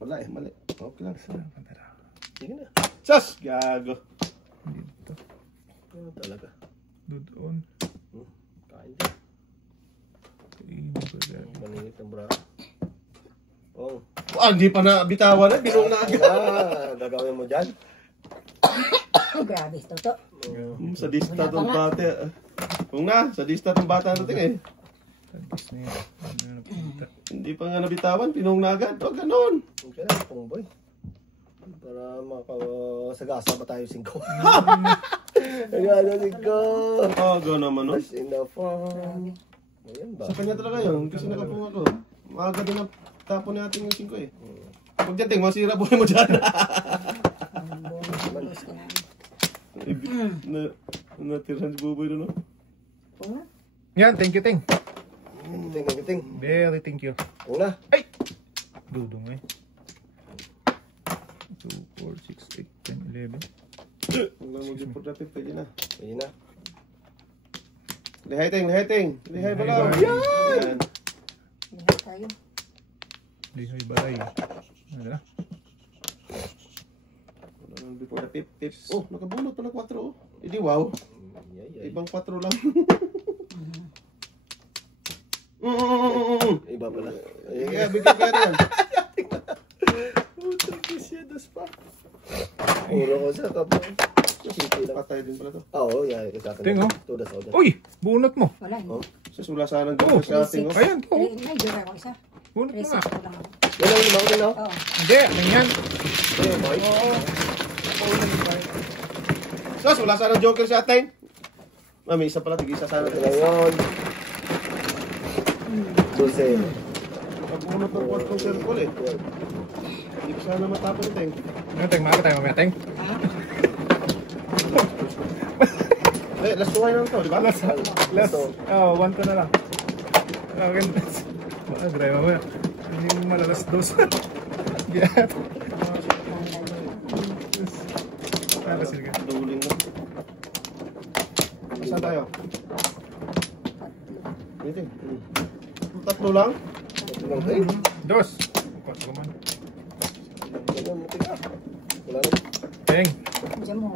Wala mali. Okay lang. Sige na. Sas! Gago. Dito. Ano talaga? Doon. Kain din. Maningit ng bra. Oh. Hindi pa na bitawan na. Binong na agad. Gagawin mo dyan? Grabe, toto. Sadista tong bata. Kung na, sadista tong bata natin eh. Tapos na yan. Ano na napunta? Hindi pa nga nabitawan, pinong na agad. Huwag ganon. Okay na, pongboy. Para makasagasa pa tayo 5. Nagano 5. Aga naman nun. That's enough. Ayan ba? Sa kanya talaga yun, kasi nakapung ako. Maaga din ang tapon natin yung 5 eh. Huwag dyan, ting, masira buhay mo dyan. Bonus ka na. Natirahan si Buboy doon, no? Punga. Yan, thank you, Ting. Giting. Very thank you. Una. Ay! Dudong eh. 2, 4, 6, 8, 10, 11. Kung lang mag-report na pip, pwede na. Ayun na. Lihay, ting. Lihay balaw. Lihay. Yan. Lihat tayo. Lihay balay. Ano na? Wala nang before the pip. Oh, nakabunot pa na 4 oh. Hindi wow. Yay. Ibang 4 lang. Iba pala. Yeah, bigyan ka yan. Putang kisyados pa. Puro ko sa kapag. City lang. Patay din pala to. Oo, yan. Sa akin. Ting, oh. Tudas ako dyan. Uy! Bunot mo! Wala, hindi. Sa sulasanan dito sa ating oh. Ayan po! May joke ako isa. Bunot mo nga! 3-6 ko lang ako. Yan ang lima ko din, oh. Oo. Hindi! Ano yan? Ayun, boy. So, sulasanan joker sa ating. May isa pala, tig-isa sana. Ito lang yun. Dulce. Nakabunot ng 4 circle eh. Hindi ko sana matapon ito eh. Ano, Teng? Maaga tayo mamaya, Teng? Last tuway na ito, di ba? Last. Oh, 1 to na lang. Akin. Grabe mamaya. Hindi mo malalas dos. Yeah. Para sila. Duling na. Saan tayo? Dito. 3 lang? Ito lang, Ting. Dos. Upat ko man. Ganun, matiga. Wala na. Teng. Diyan mo.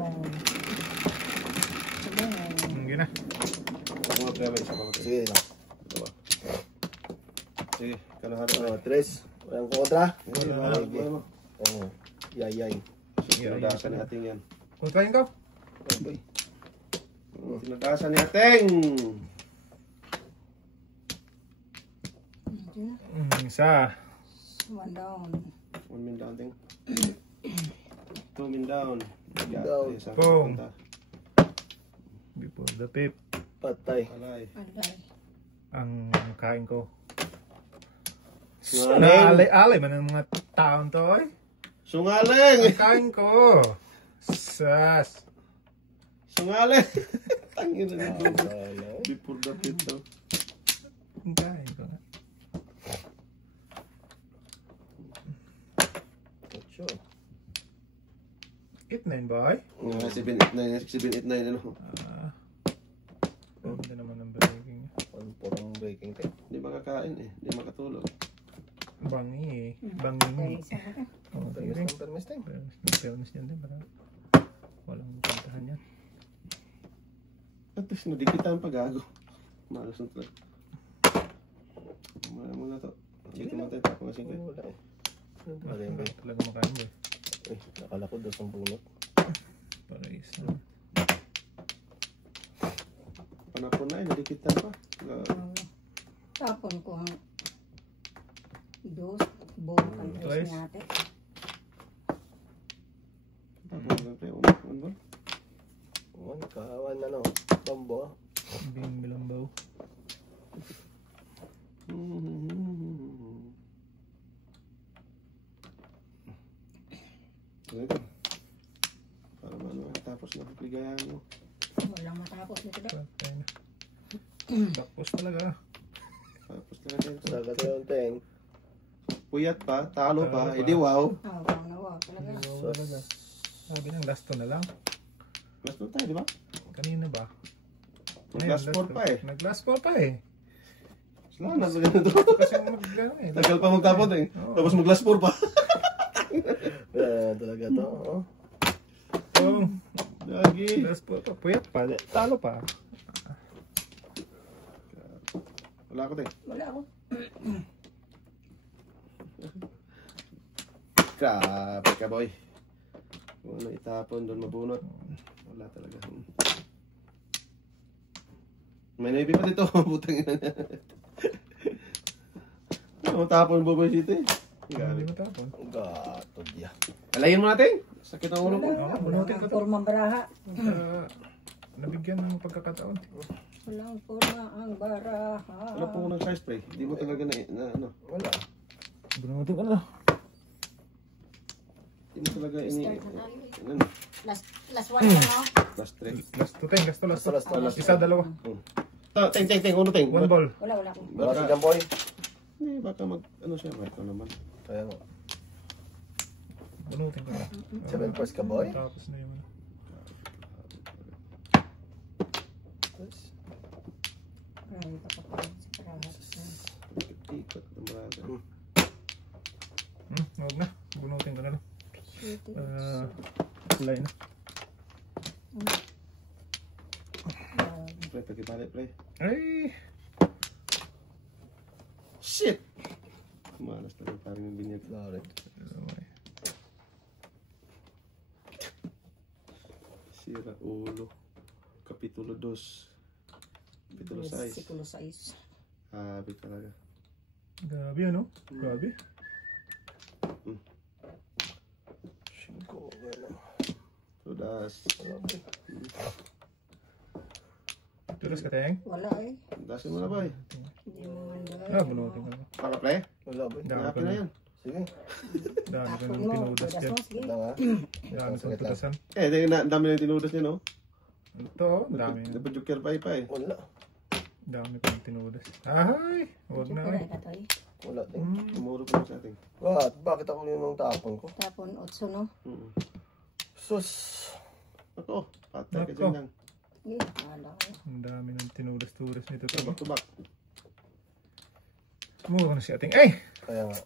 Sige. Hindi na. Ako nga kaya may isa pa. Sige lang. Diba? Sige, kanahan. 3. Walang kontra. Wala. Oo. Yay. Tinadasan ni ating yan. Kontrahin ko. Okay. Tinadasan ni ating! Isa. 1 down. 1 min down, ting. 2 min down. Down. Boom. Before the pip. Patay. Alay. Alay. Ang kain ko. Sungaling! Naalay-alay man ang mga taon to, eh. Sungaling! Ang kain ko. Sas. Sungaling! Tangin na nito. Ano? Before the pit daw. Ang kain ko. Ocho. 8-9 boy. 789, 789 ano. Ganda naman ang breaking. Purang breaking tape. Hindi makakain eh. Hindi makatulog. Bangi eh. Okay, Bangi. isa ka. Oh, Permis ring. ng permis, Ting. Fairness yan din. Para walang kantahan yan. At least nadikitan pa gago. Malas na talaga. Muna to. Dito mo tayo tapos nga singkit. Wala eh. Wala yun, boy. Talaga makain mo eh. Eh, nakala ko 2 bunot. Para isa. Panapon na eh. Nadikitan pa. Tapon ko ang dos. Buong ang dos Twice. ni ate. Tapos nga tayo. Ano ba? Kawan ano. Bambo. Bing bilambaw. Ganito. Para ano, tapos na ligayahan mo. Walang matapos nito daw. Patay na. Tapos talaga. Tapos na natin. Saga tayo, Ting. Puyat pa, talo pa, Talo pa. edi wow. Wow na wow. Talaga. Wow, talaga. Sabi ng last to na lang. Last na tayo, di ba? Kanina ba? Last four pa eh. Nag-last 4 pa eh. Sana sa ganito. Kasi mag-gano eh. Tagal pa magtapon eh. Tapos mag-last four pa. Talaga to. Oh. Oh, Lagi. last 4 pa. Puyat pa. Talo pa. Wala ko tayo. Wala ako. Grabe ka boy. Kung ano itapon doon mabunot. Wala talaga. May naibi pa dito. Butang ina niya. Ano matapon Boboy City? Hindi Grabe. matapon. Gatod ya. Alayin mo natin. Sakit ang ulo ko. Oo, bunutin ko to. Formang baraha. Nabigyan ng pagkakataon. Walang forma ang baraha. Wala po ng size spray. Hindi mo talaga na ano. Wala. Bunutin ko na. Hindi mo talaga ini... Start na tayo eh. Ano? Last one na no? Last three. Last 2 10. Last 2. Last to. Isa, dalawa. Ting. Uno ting. 1 ball. Wala ako. Wala si Jamboy. Hindi, baka mag... Ano siya? Ito naman. Kaya nga. Bunutin ko na. 7 first ka, boy. Tapos na yun. Marami pa pa sa parahat. Ikot na marami. Huwag na. Bunutin ko na lang. Shit. Kulay na. Pre, pagkibalik, pre. Ay! Shit! Malas talaga parang yung binyag. Sorry. Sira ulo. Kapitulo 2. Kapitulo 6. Sikulo 6. Habit talaga. Grabe ano? Grabe. 5, ano. Tudas. Tulas ka, Teng? Wala eh. Dasin mo na, boy. Hindi mo man Bunutin ko na. Para, pre? Wala, boy. Dami ko Happy na na. yan. Sige. Dami ko Tapon ng mo. tinudas Tudas dyan. mo. Sige. Wala nga. Dami kong tudasan. Dami na yung tinudas niya, no? Ito, dami na. Napajoker pa eh. Wala. Dami kong tinudas. Ay! Huwag na Wala eh. ka to eh. Wala, ting. Tumuro pa sa ating. What? Bakit ako yun ang tapon ko? Tapon 8 no? Sus. Ako, patay ka Nako. dyan lang. Sige. Wala ko. Ang dami ng tinudas-tudas nito. Back to back. Mura na si ating. Ay! Kaya nga.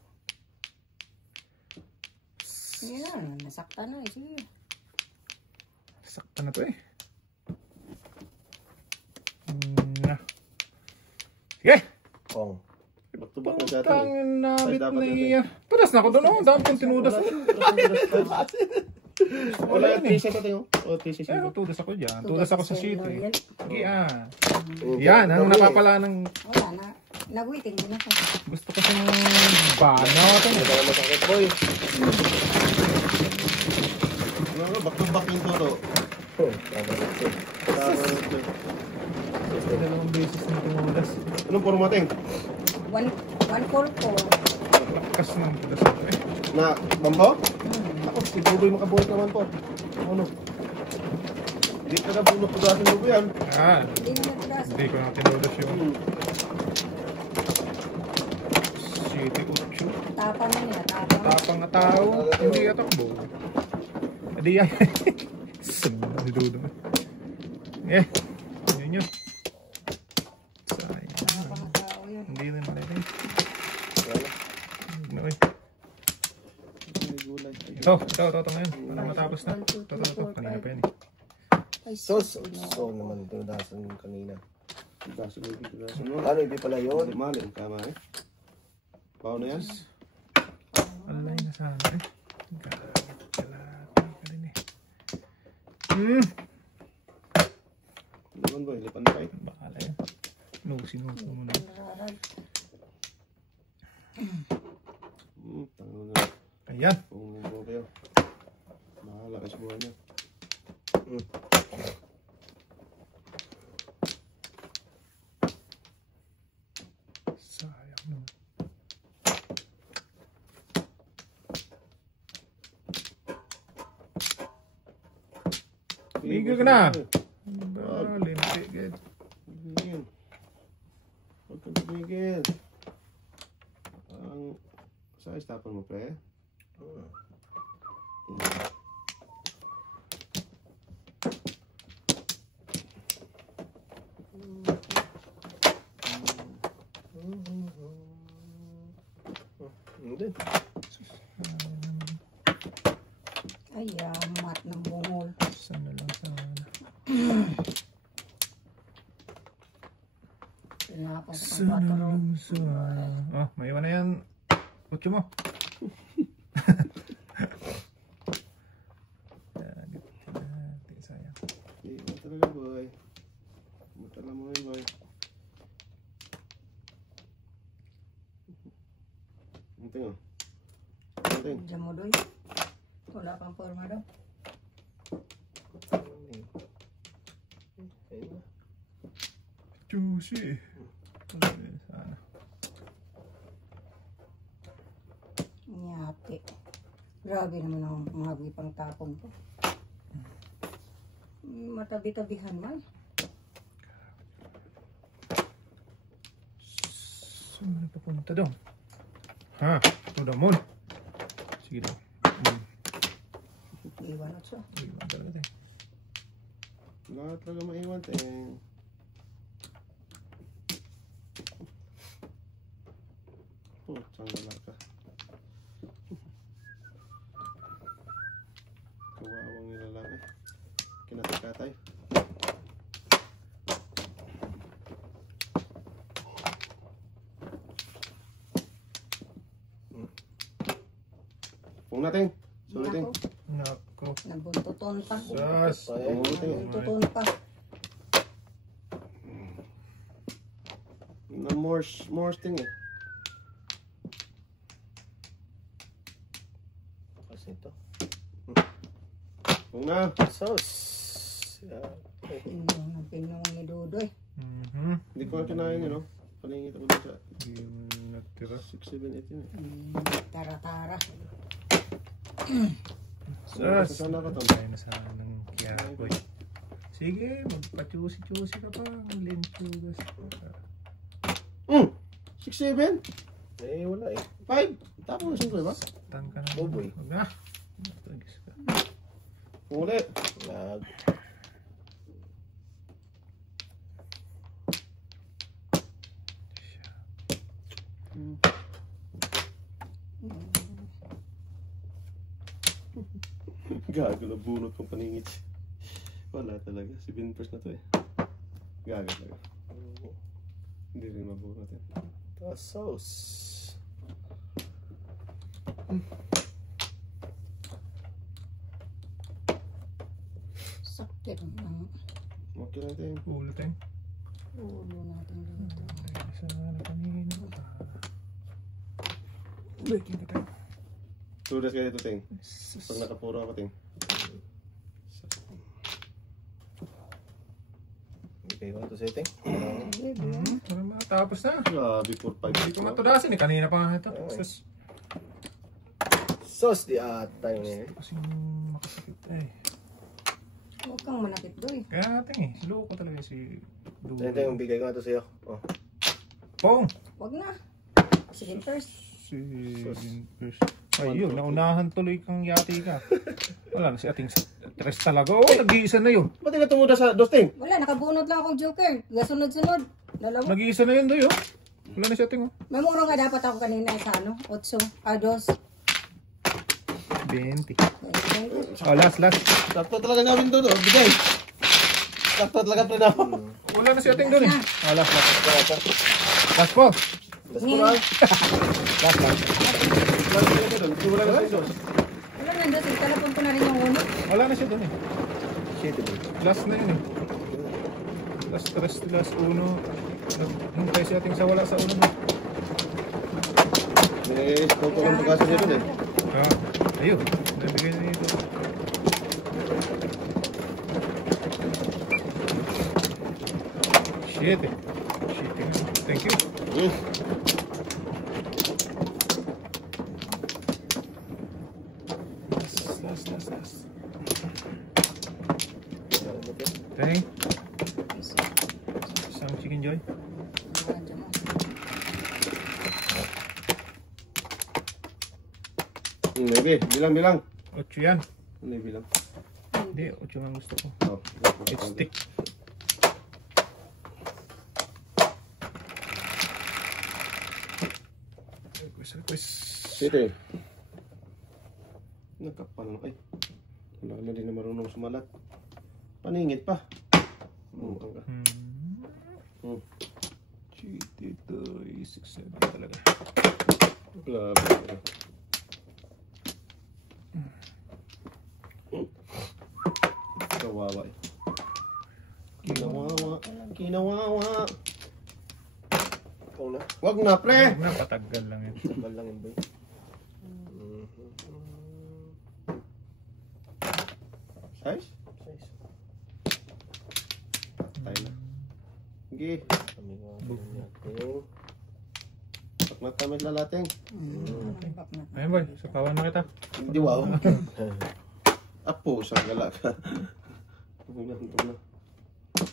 Sige na. Nasakta na eh. Sige. Sakta na to eh. Na. Sige! Kong. Back to back na sa ating. Putang nabit dapat na natin. iya. Tudas na ako doon. Ang dami kong tinudas. Wala yung t-shirt natin, oh. O, t-shirt Pero yun. tudas ako dyan. Tudas ako sa sheet eh. Yan. Sige Yan, ang napapala ng Wala na. Nag-waiting din ako. gusto ko ng banaw ito. Wala na masakit, boy. Ano, back to back yung turo. Tama na ito. Tama na ito. Dalawang beses na tinudas. Anong formatting? 144. Lakas ng tudas ito eh. Na, bambo? Ako, si Buboy makabuhat naman po. Ano? Hindi ka na bunot ko dati Buboy yan. Hindi mo na Hindi ko na tinudas yung City Ucho. Tapang na niya. Tapang. Tapang na tao. Hindi atakbo. Adi yan. Sunod si Dudo. Eh, yun yun. Sayang. Tapang na tao yun. Hindi rin malay. No, eh. May gulay. Ito ngayon. Para matapos na. Ito. Kanina pa yan eh. Ay, Sus. So naman ito. Dasan yung kanina. Daso na dito, daso na. Ano, hindi pala yun? Malin, tama eh. Pao na yan. Alay na sana eh. Kalati ka din eh. Naman boy, lipan na kayo. Bakala yan. Sinuso mo na. Tango na. Ayan. Kung mo kayo. Mahala ka sa buhay niya. Sayang naman. Tigil ka na. Limpi, good. Tumigil. Huwag kang tumigil. Ang size tapon mo, pre. Hindi. Ay, mat ng bungol. Sana lang sana. Pinapang sa Sana pangkataro. lang sana. Oh, may iwan na yan. Kutso mo. Sayang. Hindi mo talaga, boy. Matala mo yun, boy. Anting, oh. Anting. Diyan mo doy. Wala pang forma daw. Juicy. Sana. Nyati. Grabe naman ang mga pang tapon ko. Matabi-tabihan man. Saan na papunta daw? Ha? To the moon. Sige daw. iwan at so. Iwan talaga tayo. Lahat talaga maiwan, Teng. Putang gala ka. Kawawang nila lang eh. Kinatakatay. Kung natin. Sulitin. Nako. Nabuntuton pa. Sas. Nabuntuton pa. Na more thing eh. Kasi ito. Kung na. Sauce. Pinong ni Dudoy. Hindi ko na kinain yun, no? Paningit ako dun sa Hindi mo natira. 6, 7, 8 yun eh. Tara-tara. Sas. Sana ka to. Tayo na sa ng kiyakoy. Sige, magpa-chusi-chusi ka pa. Lenchugas. 6, 7? Eh, wala eh. 5? Tapos na 5 ba? Tan ka na. Oh, boy. Huwag na. Tagis ka. Uli. Lag. Gago na bunot kong paningit. Wala talaga. Si Binpers na to eh. Gago talaga. Hindi rin mabunot yan. The sauce. Sakit ng Okay natin. Ulo tayo. ulo natin dito. Isa na kanina. Breaking ka tayo. Tudas kayo dito, Ting. Pag nakapuro ako, Ting. Okay, want to setting? Para matapos na. Grabe, 4-5. Hindi ko matudasin eh. Kanina pa nga ito. Sas. Sauce di tayo niya. Kasing makasakit eh. Huwag kang manakit doy. Kaya natin eh. Loko talaga si Dudo. Ito yung bigay ko na to sa'yo. Oh. Pong! Huwag na. Sige first. Si Binpers. Ay yun, naunahan tuloy kang yati ka. Wala na si ating tres talaga. Oo, nag-iisa na yun. Ba't ka tumuda sa Dosting? Wala, nakabunot lang akong joker. Gasunod-sunod. Dalawa. Nag-iisa na yun doy oh. Wala na si ating oh. May muro nga dapat ako kanina sa ano? 8. 2. 20. Oh, last. Sakto talaga namin doon, oh. Bigay. Sakto talaga pre na ako. Wala na si ating doon eh. Oh, last. Last po. Tapos ko lang. Last. Lagi talaga doon. Wala na sa Dos. Wala nandun. Telepon ko na rin yung uno. Wala na siya doon eh. Shit, boy. Last na yun eh. Last uno. Hintay si ating sa wala sa uno mo. May photo lang pagkasa niya doon eh. Ah, ayun. Nabigay na ito. Shit eh. Shit eh. Thank you. Last. Thank. Isang chicken joy. Maybe, bilang. 8 yan. Hindi bilang. Hindi, 8 ang gusto ko. Oh, It's stick. Request. Sige. Nakapal na ay. Wala na din na marunong sumalat. Paningit pa. Ang ka. Cheat ito. 6-7 talaga. Grabe. Kawawa eh. Kinawawa. Ikaw na. Wag na, pre! Napatagal lang yun. Tagal lang yun, boy. Size? Size. Tayo na. Sige. Kami nga natin. Pag natamit na lating. Ayun boy, sapawan na kita. Hindi wow. Apo, sa gala ka. Huwag na.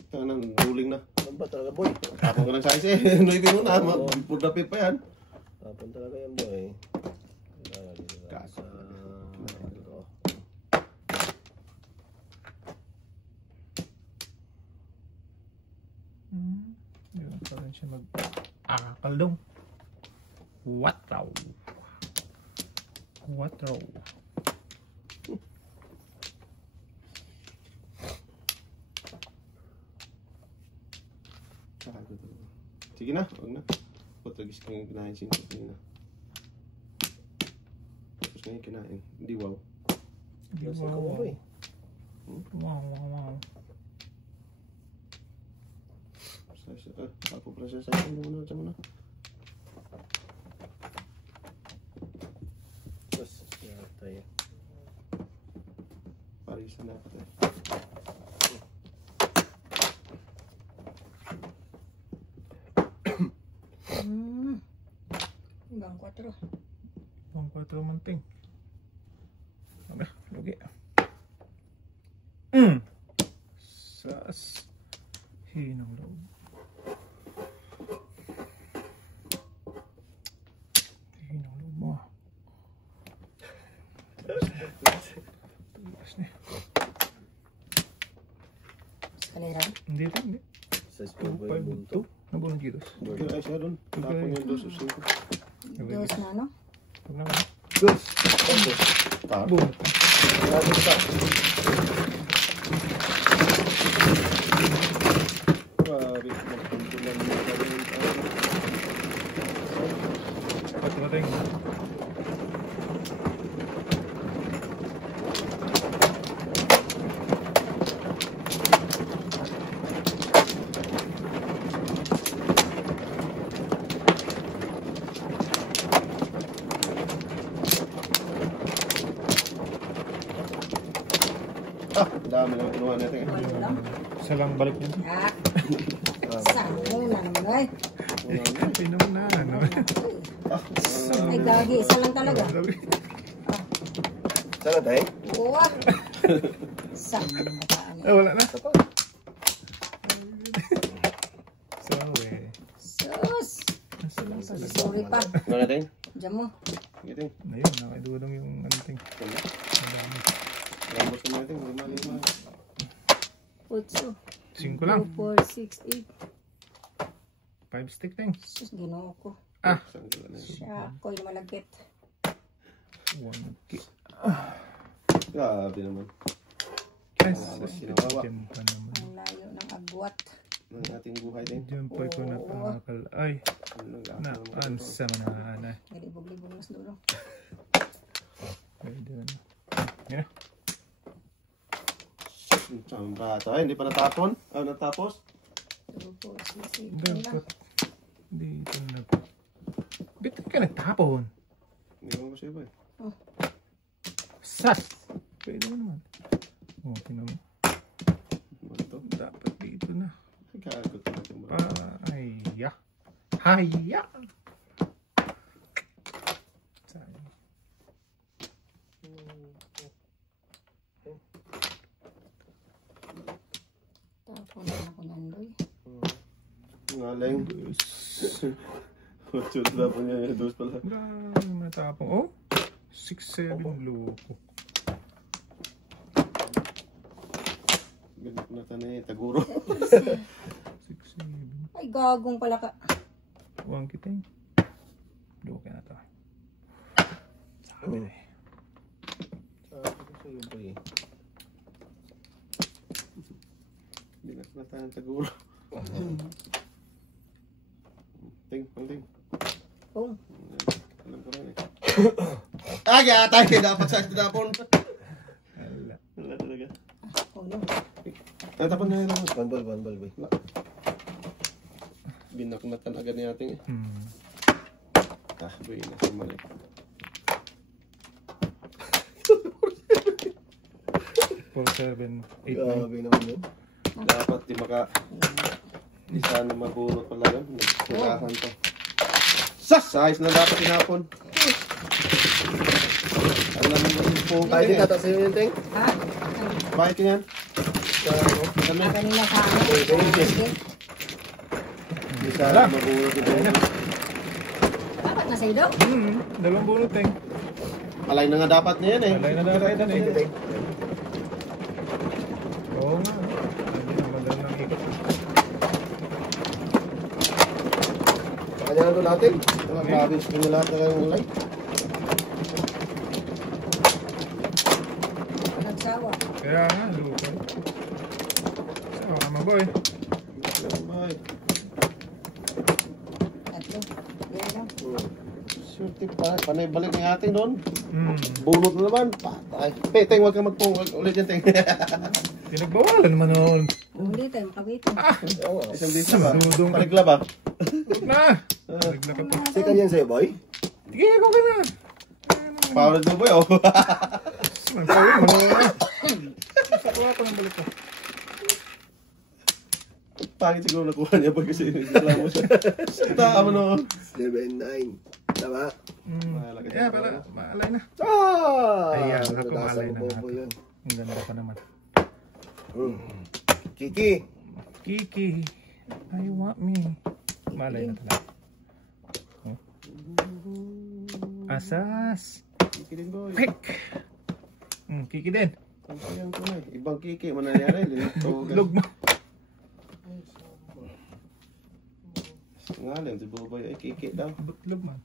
Tangan ng ruling na. Ano ba talaga, boy? Tapon ko ng size eh. Nuitin mo na. Pudapit pa yan. Tapon talaga yan, boy. Meron siya mag-akaldong. What raw? What raw? Sige na, huwag na. Putagis ka yung kinain sinto kanina. Tapos ngayon kinain. Hindi wow. Wow. Wow. Ako proses saya muna. Macam mana? Terus, yata ya. Parisan na ako. Hanggang 4. Bang 4 manting. Apa? Lugi. Sas. Hinang loob. Hinang loob mo. Tulas niya. Kaliran. Hindi ito, hindi. Sa school boy bunto. 2.2. Nabunong kilos. Kaya ay siya doon. Tapon yung 2 o 5. Dos na, no? Huwag naman. Good. Okay. Tabo. Boom. Grabe pa. Grabe. Magpuntulan mo ka rin. Pati mating. Dami lang kinuha natin. Walo lang. Isa lang balik niya. Ah. Saan muna naman ay. Pinom na. Ano? Ay gagi, isa lang talaga. Sana tayo? Wah. Saan mataan Eh, wala na. Isa pa. Sorry. Sus. Isa lang talaga. Sorry pa. Ano natin? Diyan mo. Sige ting. Ayun, nakaidudong yung anting. Rambos na natin. 5-5. 8. 5 lang. 4, 6, 8. 5 stick ting. Sus, ginoo ko. Ah. Siya, ako'y malagkit. 1 ki. Grabe naman. Yes. Sinawawa. Diyan pa naman. Ang layo ng agwat. Ang ating buhay din. Diyan pa ko natakal. Ay, naansa man na. Galibog-libog mas dulo. Pwede na. Yan na. Saan ba ito? Ay, hindi pa natapon? Ah, natapos? 2, 4, 6, 8. Dapat. Dito na. Bitin ka nagtapon. Hindi mo ko siya ba eh. Sas! Pwede mo naman. O, tinan mo. Ano ito? Dapat dito na. Gagot na ito ba? Haya. Haya! Sayang. Tapon na ako nandoy. Ngaling. Chut na po niya yung 2 pala. Grabe matapong. Oh! 6-7 loko. Ganit na tanay. Taguro. 6-7. Ay, gagong pala ka. Huwag kita eh. Loko na to. Sabi na eh. Sabi ko sa'yo boy. Hindi na tanay. Taguro. Ting, ting. Oh, Alam ko rin eh. Ah, gata! Dapat sa tinapon. Wala. Wala talaga. oh no. Natapon na yun. One ball boy. Binakmatan agad ni ating eh. Ah, boy, nasa mali. Four, 7, 8, 9. Grabe naman yun. Dapat di maka... Di sana mabunot pala yun. Nagkulahan to. Sas! Ayos na dapat tinapon. Alam mo yung pong Tayo din tayo. tata sa'yo yun, Teng. Ha? Bakit ka yan? Sa ano? Alam mo, Kanina sa akin. Sige. di sana mabunot yung pong. Dapat na sa'yo daw. Dalawang bunot eh. Alay na nga dapat na yan eh. Alay na darating Sige, eh. Teng. Oo nga. Hindi na madal ng ikot. Kanya na ito natin. Grabe, spin na lahat na kayong light. Nagsawa. Kaya nga, lupa. Sawa ka boy. Ay, Tatlo. Yan lang. swerte pa. Panay balik ng ating doon. Hmm. Bunot na naman. Patay. Teng, huwag kang magpong ulit yan, Teng. Pinagbawalan naman noon. Hindi tayo makabitin. Isang dito ba? Marudong ka. Paligla ba? Na! Naglakad pa. Second yan sa'yo, boy. Tigil ko ka na. Power na boy, oh. Nagpawin mo na. Sa kuha ko ng balik ko. Pangit siguro nakuha niya boy kasi reklamo siya. Tama no. 11, 9. Tama? Yeah, para maalay na. Ah! Ayan, ako Nasa maalay na bobo natin. yun. Ang ganda pa naman. Kiki. Kiki, I want me. Malay na talaga. Oh. Asas. Kiki din boy. Pick. Kiki din. Ayan ko na. Ibang kiki mo nangyari. Itlog mo. Ngalan si Boboy ay kiki daw. Butlog man.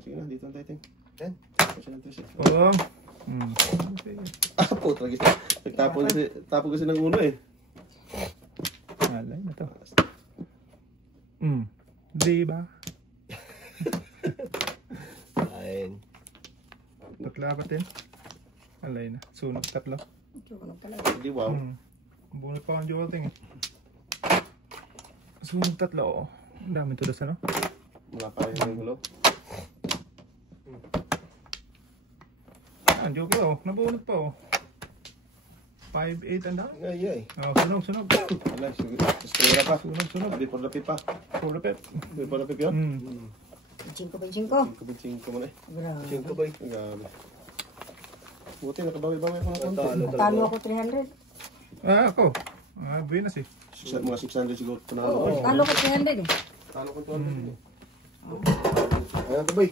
Sige na, dito ang tayo, Teng. Yan. Kasi ng 3-6. Oo. Ah, putra kasi. Nagtapon kasi ng uno eh. Malay na to. Diba? Ayun. Tatlo apat din. Alay na. Sunog tatlo. Sunog talaga. Hindi wow. Bunot pa ang jewel ting eh. Sunog tatlo oo. Ang dami to das ano? Wala pa rin yung gulo. Ang joke oh. Nabunot pa oh. 5-8 ang dami. Ay, ay. Oh, sunog. Wala, sige. Espera pa. Sunog. Hindi por lapi pa. For the pep. Hindi por lapi yun. Cinco. 5-5 mo na eh. Grabe. 5 boy. Grabe. Buti nakabawi-bawi ako ng konti. Talo Talo talaga. ako 300. Ako. Buenas eh. Mga 600 siguro. Panalo Oo, ko. talo ko 300 eh. Talo ko 200. Ayan ito boy.